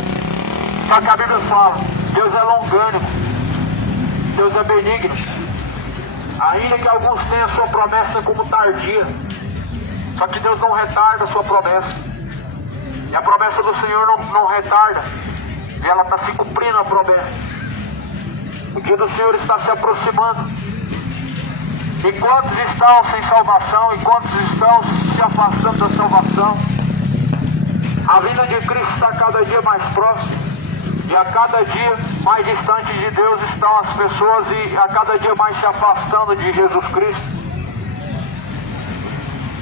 Só que a Bíblia fala, Deus é longânimo, Deus é benigno. Ainda que alguns tenham a sua promessa como tardia, só que Deus não retarda a sua promessa. E a promessa do Senhor não retarda. E ela está se cumprindo a promessa. O dia do Senhor está se aproximando. E quantos estão sem salvação? E quantos estão se afastando da salvação? A vinda de Cristo está cada dia mais próxima. E a cada dia mais distante de Deus estão as pessoas. E a cada dia mais se afastando de Jesus Cristo.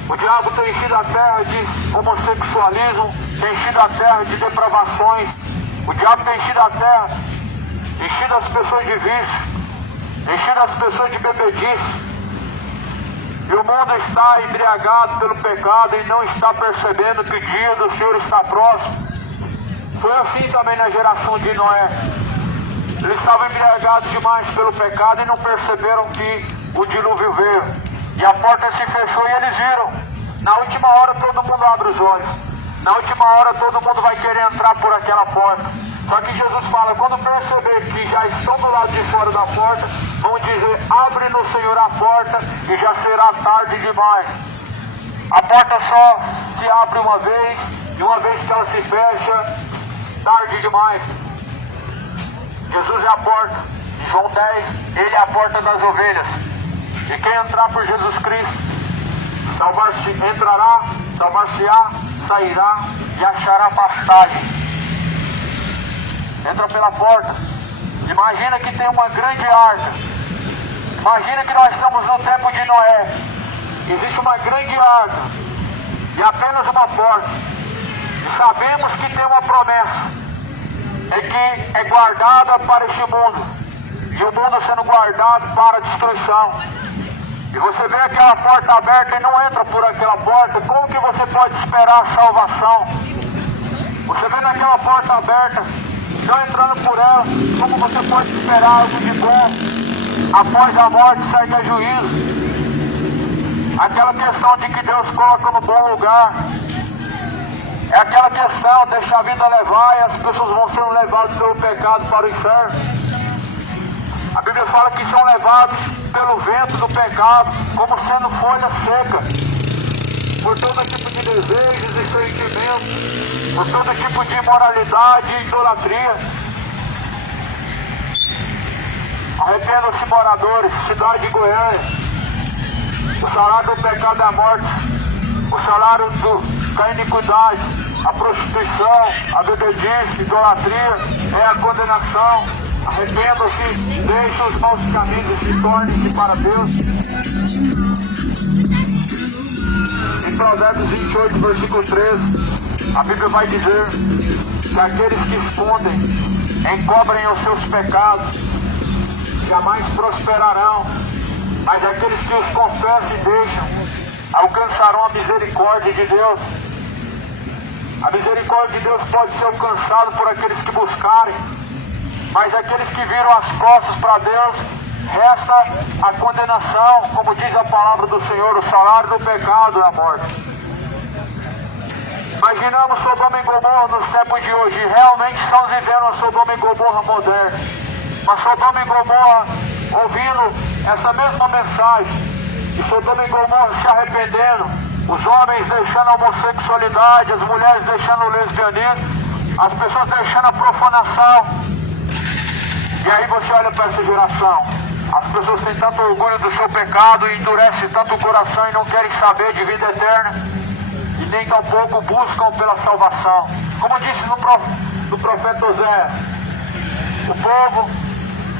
O diabo tem enchido a terra de homossexualismo, tem enchido a terra de depravações. O diabo tem enchido a terra, enchido as pessoas de vício, enchido as pessoas de bebedice. E o mundo está embriagado pelo pecado e não está percebendo que o dia do Senhor está próximo. Foi assim também na geração de Noé. Eles estavam embriagados demais pelo pecado e não perceberam que o dilúvio veio. E a porta se fechou e eles viram. Na última hora todo mundo abre os olhos. Na última hora todo mundo vai querer entrar por aquela porta. Só que Jesus fala, quando perceber que já estão do lado de fora da porta, vão dizer, abre no Senhor a porta e já será tarde demais. A porta só se abre uma vez, e uma vez que ela se fecha, tarde demais. Jesus é a porta. Em João 10, Ele é a porta das ovelhas. E quem entrar por Jesus Cristo, entrará, salvar-se-á, sairá e achará pastagem. Entra pela porta. Imagina que tem uma grande arca. Imagina que nós estamos no tempo de Noé. Existe uma grande arca e apenas uma porta. E sabemos que tem uma promessa. É que é guardada para este mundo. E o mundo sendo guardado para a destruição. E você vê aquela porta aberta e não entra por aquela porta, como que você pode esperar a salvação? Você vê naquela porta aberta, não entrando por ela, como você pode esperar algo de bom? Após a morte segue a juízo. Aquela questão de que Deus coloca no bom lugar. É aquela questão, deixa a vida levar e as pessoas vão sendo levadas pelo pecado para o inferno. A Bíblia fala que são levados pelo vento do pecado, como sendo folha seca, por todo tipo de desejos e sentimentos, por todo tipo de imoralidade e idolatria. Arrependam-se, moradores, cidade de Goiânia. O salário do pecado é a morte, o salário da iniquidade, a prostituição, a bebedice, a idolatria é a condenação. Arrependam-se, deixem os maus caminhos e se tornem-se para Deus. Em Provérbios 28, versículo 13, a Bíblia vai dizer que aqueles que escondem, encobrem os seus pecados, jamais prosperarão, mas aqueles que os confessam e deixam, alcançarão a misericórdia de Deus. A misericórdia de Deus pode ser alcançada por aqueles que buscarem, mas aqueles que viram as costas para Deus, resta a condenação, como diz a palavra do Senhor, o salário do pecado é a morte. Imaginamos Sodoma e Gomorra nos tempos de hoje, e realmente estamos vivendo a Sodoma e Gomorra moderna. Mas Sodoma e Gomorra ouvindo essa mesma mensagem, e Sodoma e Gomorra se arrependendo, os homens deixando a homossexualidade, as mulheres deixando o lesbianismo, as pessoas deixando a profanação. E aí você olha para essa geração, as pessoas têm tanto orgulho do seu pecado e endurecem tanto o coração e não querem saber de vida eterna, e nem tampouco buscam pela salvação. Como disse no profeta Oséias, o povo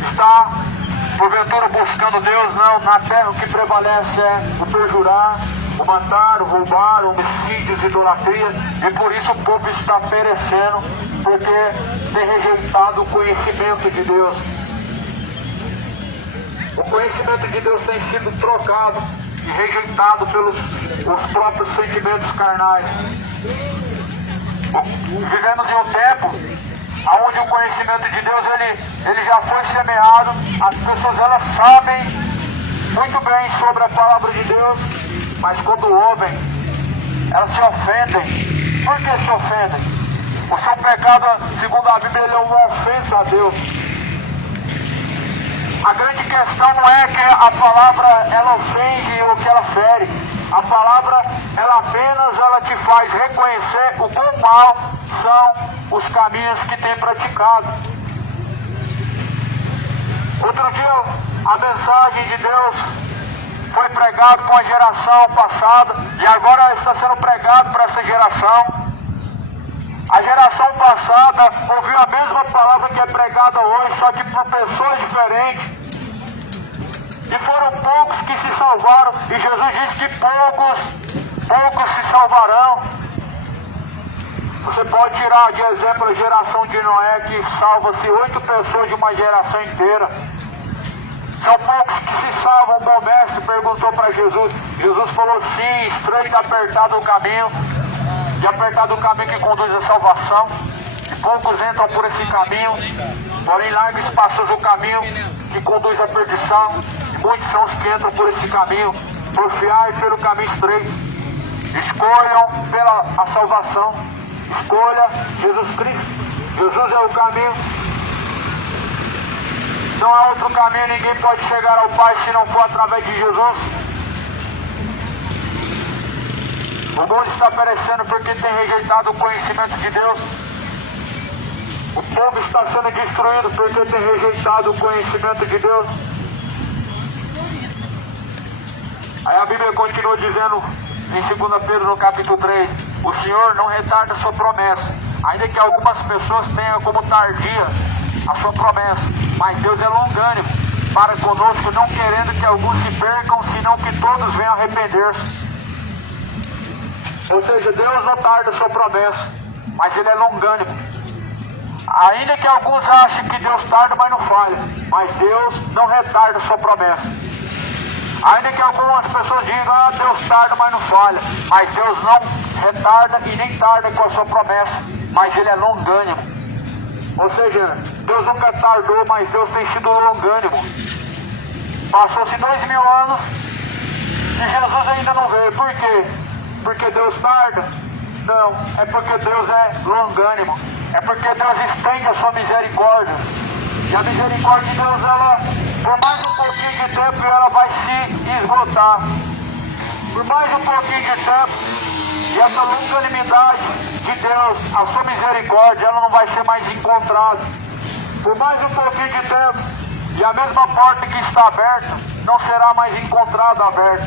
está porventura buscando Deus? Não, na terra o que prevalece é o perjurar, o matar, o roubar, homicídios, idolatria, e por isso o povo está perecendo, porque tem rejeitado o conhecimento de Deus. O conhecimento de Deus tem sido trocado e rejeitado pelos os próprios sentimentos carnais. Vivemos em um tempo onde o conhecimento de Deus ele já foi semeado. As pessoas elas sabem muito bem sobre a palavra de Deus, mas quando ouvem, elas se ofendem. Por que se ofendem? O seu pecado, segundo a Bíblia, ele é uma ofensa a Deus. A grande questão não é que a palavra ela ofende ou que ela fere. A palavra ela apenas te faz reconhecer o quão mal são os caminhos que tem praticado. Outro dia a mensagem de Deus foi pregada com a geração passada e agora está sendo pregado para essa geração. A geração passada ouviu a mesma palavra que é pregada hoje, só que por pessoas diferentes. E foram poucos que se salvaram. E Jesus disse que poucos se salvarão. Você pode tirar de exemplo a geração de Noé, que salva-se 8 pessoas de uma geração inteira. São poucos que se salvam. O bom mestre perguntou para Jesus. Jesus falou sim, estreito e apertado o caminho. E apertado o caminho que conduz à salvação. E poucos entram por esse caminho. Porém, largo e espaçoso o caminho que conduz à perdição. E muitos são os que entram por esse caminho. Porfiai pelo caminho estreito. Escolham pela a salvação. Escolha Jesus Cristo. Jesus é o caminho. Não há outro caminho. Ninguém pode chegar ao Pai se não for através de Jesus. O mundo está perecendo porque tem rejeitado o conhecimento de Deus. O povo está sendo destruído porque tem rejeitado o conhecimento de Deus. Aí a Bíblia continua dizendo em 2 Pedro no capítulo 3: o Senhor não retarda a sua promessa, ainda que algumas pessoas tenham como tardia a sua promessa, mas Deus é longânimo para conosco, não querendo que alguns se percam, senão que todos venham arrepender-se. Ou seja, Deus não tarda a sua promessa, mas Ele é longânimo. Ainda que alguns achem que Deus tarda, mas não falha, mas Deus não retarda a sua promessa. Ainda que algumas pessoas digam, Deus tarda, mas não falha, mas Deus não retarda e nem tarda com a sua promessa, mas Ele é longânimo. Ou seja, Deus nunca tardou, mas Deus tem sido longânimo. Passou-se 2000 anos e Jesus ainda não veio. Por quê? Porque Deus tarda? Não, é porque Deus é longânimo. É porque Deus estende a sua misericórdia. E a misericórdia de Deus, ela, por mais um pouquinho de tempo, ela vai se esgotar. Por mais um pouquinho de tempo, e essa longanimidade de Deus, a sua misericórdia, ela não vai ser mais encontrada. Por mais um pouquinho de tempo, e a mesma porta que está aberta, não será mais encontrada aberta.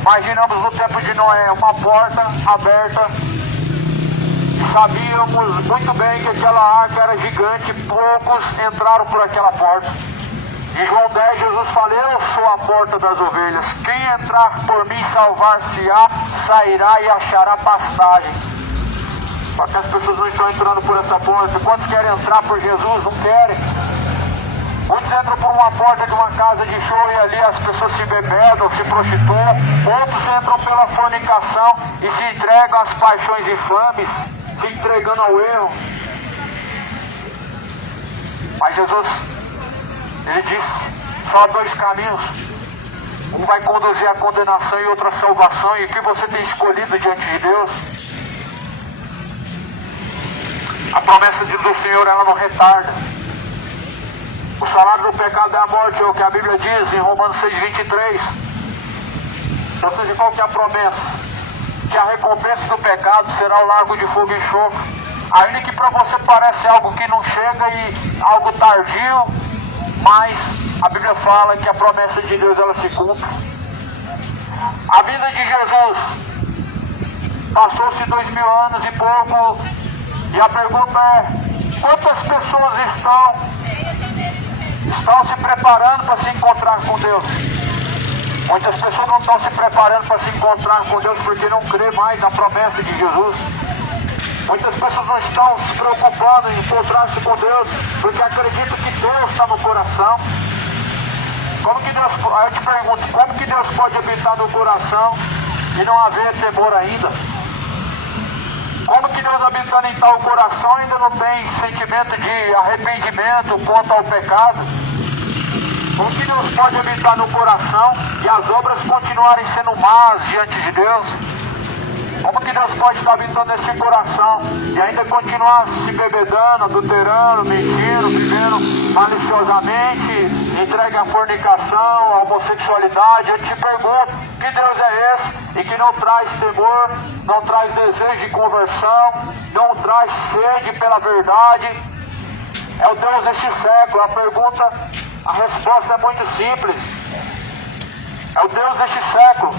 Imaginamos no tempo de Noé, uma porta aberta. Sabíamos muito bem que aquela arca era gigante, poucos entraram por aquela porta. Em João 10, Jesus fala: eu sou a porta das ovelhas. Quem entrar por mim salvar-se-á, sairá e achará pastagem. Só que as pessoas não estão entrando por essa porta. Quantos querem entrar por Jesus? Não querem. Muitos entram por uma porta de uma casa de show e ali as pessoas se bebedam, se prostituem. Outros entram pela fornicação e se entregam às paixões infames, se entregando ao erro. Mas Jesus, Ele disse: só há 2 caminhos. Um vai conduzir à condenação e outro à salvação. E o que você tem escolhido diante de Deus? A promessa do Senhor, ela não retarda. O salário do pecado é a morte, é o que a Bíblia diz em Romanos 6:23. Ou seja, qual que é a promessa? Que a recompensa do pecado será o lago de fogo e enxofre. Ainda que para você parece algo que não chega e algo tardio, mas a Bíblia fala que a promessa de Deus, ela se cumpre. A vida de Jesus passou-se 2000 anos e pouco, e a pergunta é: quantas pessoas estão se preparando para se encontrar com Deus? Muitas pessoas não estão se preparando para se encontrar com Deus porque não crê mais na promessa de Jesus. Muitas pessoas não estão se preocupando em encontrar-se com Deus, porque acreditam que Deus está no coração. Como que Deus, aí eu te pergunto, como que Deus pode habitar no coração e não haver temor ainda? Como que Deus habitando em tal coração ainda não tem sentimento de arrependimento quanto ao pecado? Como que Deus pode habitar no coração e as obras continuarem sendo más diante de Deus? Como que Deus pode estar habitando nesse coração e ainda continuar se bebedando, adulterando, mentindo, vivendo maliciosamente, entregue à fornicação, à homossexualidade? Eu te pergunto, que Deus é esse e que não traz temor, não traz desejo de conversão, não traz sede pela verdade? É o Deus deste século. A resposta é muito simples. É o Deus deste século.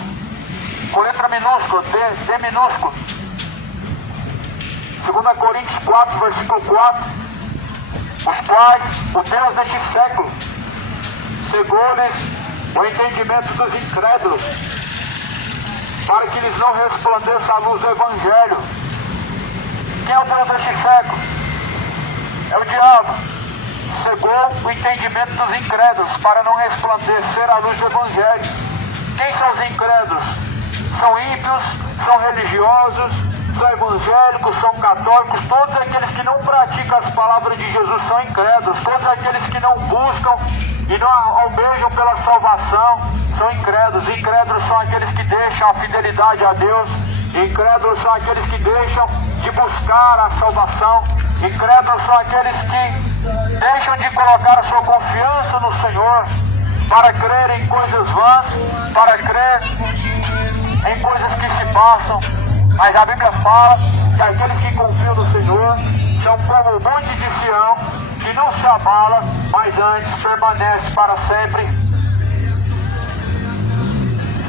Com letra minúscula, D minúsculo. 2 Coríntios 4, versículo 4. Os quais o Deus deste século cegou-lhes o entendimento dos incrédulos, para que lhes não resplandeça a luz do Evangelho. Quem é o Deus deste século? É o diabo. Cegou o entendimento dos incrédulos para não resplandecer a luz do Evangelho. Quem são os incrédulos? São ímpios, são religiosos, são evangélicos, são católicos. Todos aqueles que não praticam as palavras de Jesus são incrédulos. Todos aqueles que não buscam e não almejam pela salvação são incrédulos. Incrédulos são aqueles que deixam a fidelidade a Deus. Incrédulos são aqueles que deixam de buscar a salvação. Incrédulos são aqueles que deixam de colocar a sua confiança no Senhor para crer em coisas vãs, para crer em coisas que se passam. Mas a Bíblia fala que aqueles que confiam no Senhor são como o monte de Sião, que não se abala, mas antes permanece para sempre.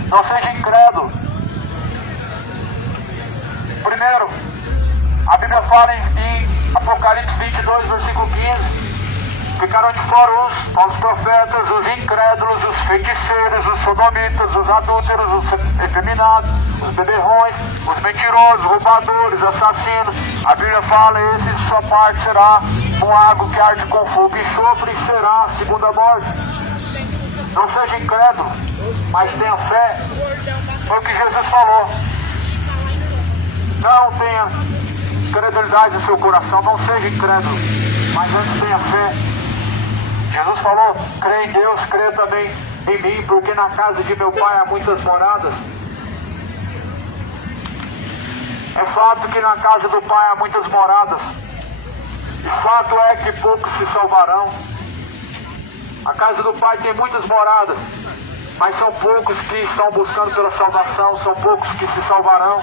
Não seja incrédulo. Primeiro, a Bíblia fala em Apocalipse 22, versículo 15. Ficaram de fora os falsos profetas, os incrédulos, os feiticeiros, os sodomitas, os adúlteros, os efeminados, os beberrões, os mentirosos, roubadores, assassinos. A Bíblia fala, esse sua parte será um lago que arde com fogo e enxofre, e será a segunda morte. Não seja incrédulo, mas tenha fé. Foi o que Jesus falou. Não tenha incredulidade no seu coração, não seja incrédulo, mas antes tenha fé. Jesus falou, crê em Deus, crê também em mim, porque na casa de meu Pai há muitas moradas. É fato que na casa do Pai há muitas moradas, e fato é que poucos se salvarão. A casa do Pai tem muitas moradas, mas são poucos que estão buscando pela salvação, são poucos que se salvarão.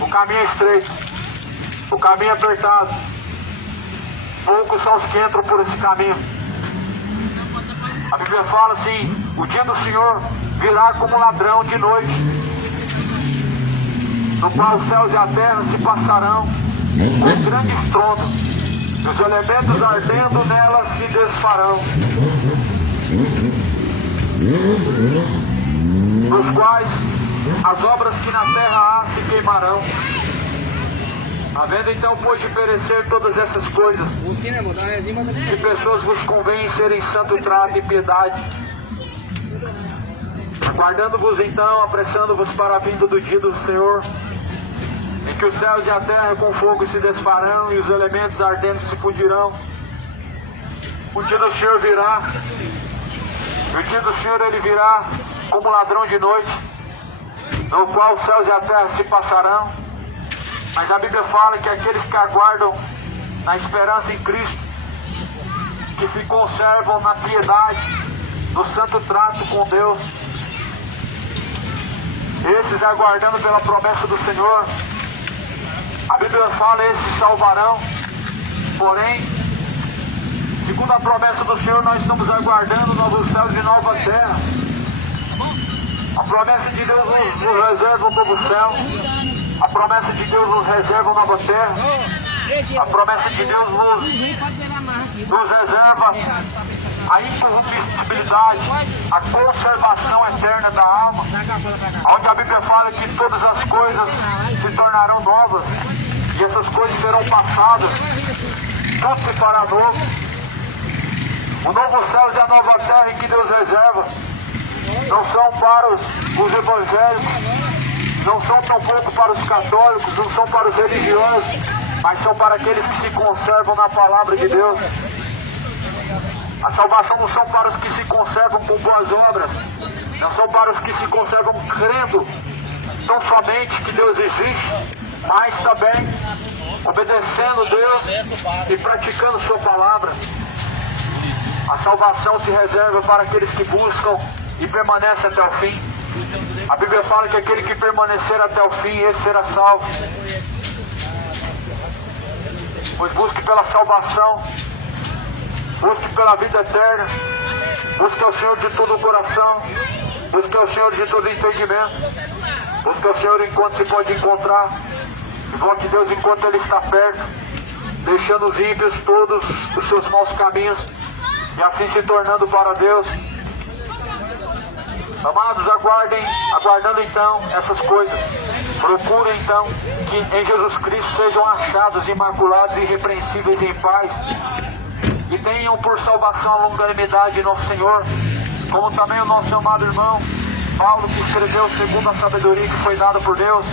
O caminho é estreito, o caminho é apertado. Poucos são os que entram por esse caminho. A Bíblia fala assim, o dia do Senhor virá como ladrão de noite, no qual os céus e a terra se passarão com grande estrondo, e os elementos ardendo nela se desfarão, nos quais as obras que na terra há se queimarão. Havendo então, pois, de perecer todas essas coisas, que pessoas vos convém serem santo trato e piedade, aguardando-vos então, apressando-vos para a vinda do dia do Senhor, em que os céus e a terra com fogo se desfarão e os elementos ardentes se fundirão. O dia do Senhor virá, e o dia do Senhor ele virá como ladrão de noite, no qual os céus e a terra se passarão. Mas a Bíblia fala que aqueles que aguardam na esperança em Cristo, que se conservam na piedade, no santo trato com Deus, esses aguardando pela promessa do Senhor, a Bíblia fala, esses salvarão. Porém, segundo a promessa do Senhor, nós estamos aguardando novos céus e nova terra. A promessa de Deus nos reserva um novo céu. A promessa de Deus nos reserva uma nova terra. A promessa de Deus nos reserva a incorruptibilidade, a conservação eterna da alma, onde a Bíblia fala que todas as coisas se tornarão novas. e essas coisas serão passadas, tudo se fará novo. O novo céu e a nova terra que Deus reserva não são para os evangélicos, não são tampouco para os católicos, não são para os religiosos, mas são para aqueles que se conservam na palavra de Deus. A salvação não são para os que se conservam com boas obras, não são para os que se conservam crendo não somente que Deus existe, mas também obedecendo Deus e praticando sua palavra. A salvação se reserva para aqueles que buscam e permanecem até o fim. A Bíblia fala que aquele que permanecer até o fim, esse será salvo. Pois busque pela salvação, busque pela vida eterna, busque o Senhor de todo o coração, busque o Senhor de todo entendimento, busque o Senhor enquanto se pode encontrar, invoque Deus enquanto Ele está perto, deixando os ímpios todos os seus maus caminhos e assim se tornando para Deus. Amados, aguardando então essas coisas. Procurem então que em Jesus Cristo sejam achados imaculados e irrepreensíveis em paz, e tenham por salvação a longanimidade em nosso Senhor, como também o nosso amado irmão Paulo, que escreveu segundo a sabedoria que foi dada por Deus.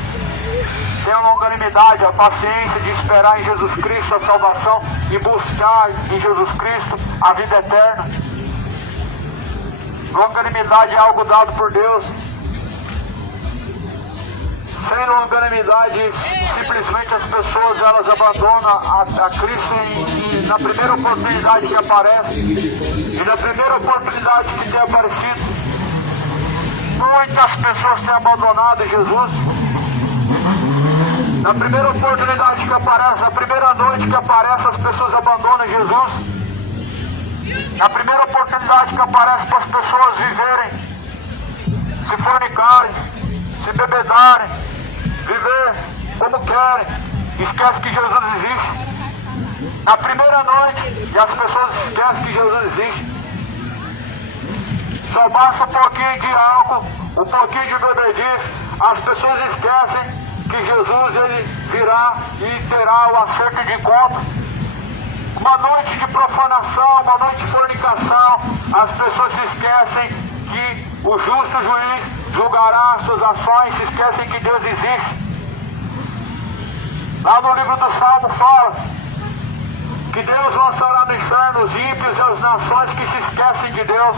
Tenham longanimidade, a paciência de esperar em Jesus Cristo a salvação e buscar em Jesus Cristo a vida eterna. Longanimidade é algo dado por Deus. Sem longanimidade, simplesmente as pessoas elas abandonam a Cristo na primeira oportunidade que aparece. E na primeira oportunidade que tem aparecido, muitas pessoas têm abandonado Jesus. Na primeira oportunidade que aparece, na primeira noite que aparece, as pessoas abandonam Jesus. Na primeira oportunidade que aparece para as pessoas viverem, se fornicarem, se bebedarem, viver como querem, esquece que Jesus existe. Na primeira noite, e as pessoas esquecem que Jesus existe. Só basta um pouquinho de álcool, um pouquinho de bebedice, as pessoas esquecem que Jesus ele virá e terá o acerto de conta. Uma noite de profanação, uma noite de fornicação, as pessoas se esquecem que o justo juiz julgará suas ações, se esquecem que Deus existe. Lá no livro do Salmo fala que Deus lançará no inferno os ímpios e as nações que se esquecem de Deus.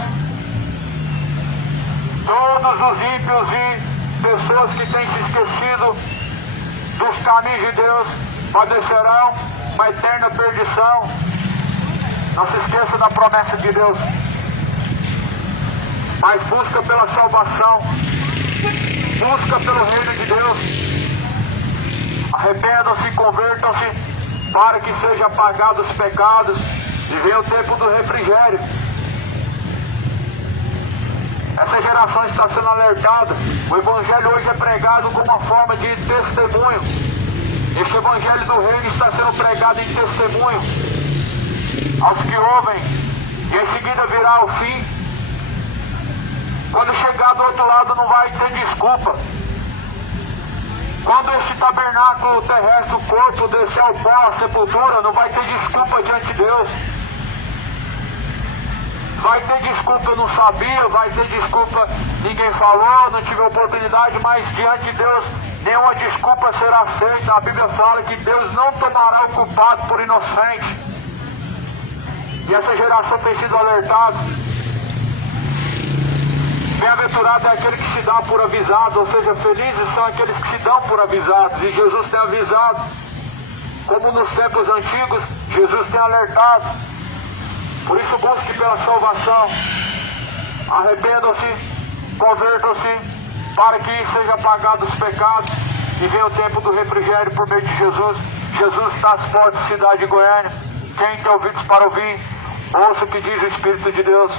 Todos os ímpios e pessoas que têm se esquecido dos caminhos de Deus padecerão uma eterna perdição. Não se esqueça da promessa de Deus, mas busca pela salvação, busca pelo reino de Deus. Arrependam-se, convertam-se, para que sejam apagados os pecados e venha o tempo do refrigério. Essa geração está sendo alertada. O Evangelho hoje é pregado como uma forma de testemunho. Este Evangelho do Reino está sendo pregado em testemunho aos que ouvem, e em seguida virá o fim. Quando chegar do outro lado não vai ter desculpa. Quando este tabernáculo terrestre, o corpo, descer ao pó, a sepultura, não vai ter desculpa diante de Deus. Vai ter desculpa, eu não sabia, vai ter desculpa, ninguém falou, não tive oportunidade, mas diante de Deus nenhuma desculpa será aceita. A Bíblia fala que Deus não tomará o culpado por inocente. E essa geração tem sido alertada. Bem-aventurado é aquele que se dá por avisado, ou seja, felizes são aqueles que se dão por avisados. E Jesus tem avisado, como nos tempos antigos, Jesus tem alertado. Por isso busque pela salvação, arrependam-se, convertam-se, para que seja apagado os pecados e venha o tempo do refrigério por meio de Jesus. Jesus está às portas da cidade de Goiânia. Quem tem ouvidos para ouvir, ouça o que diz o Espírito de Deus.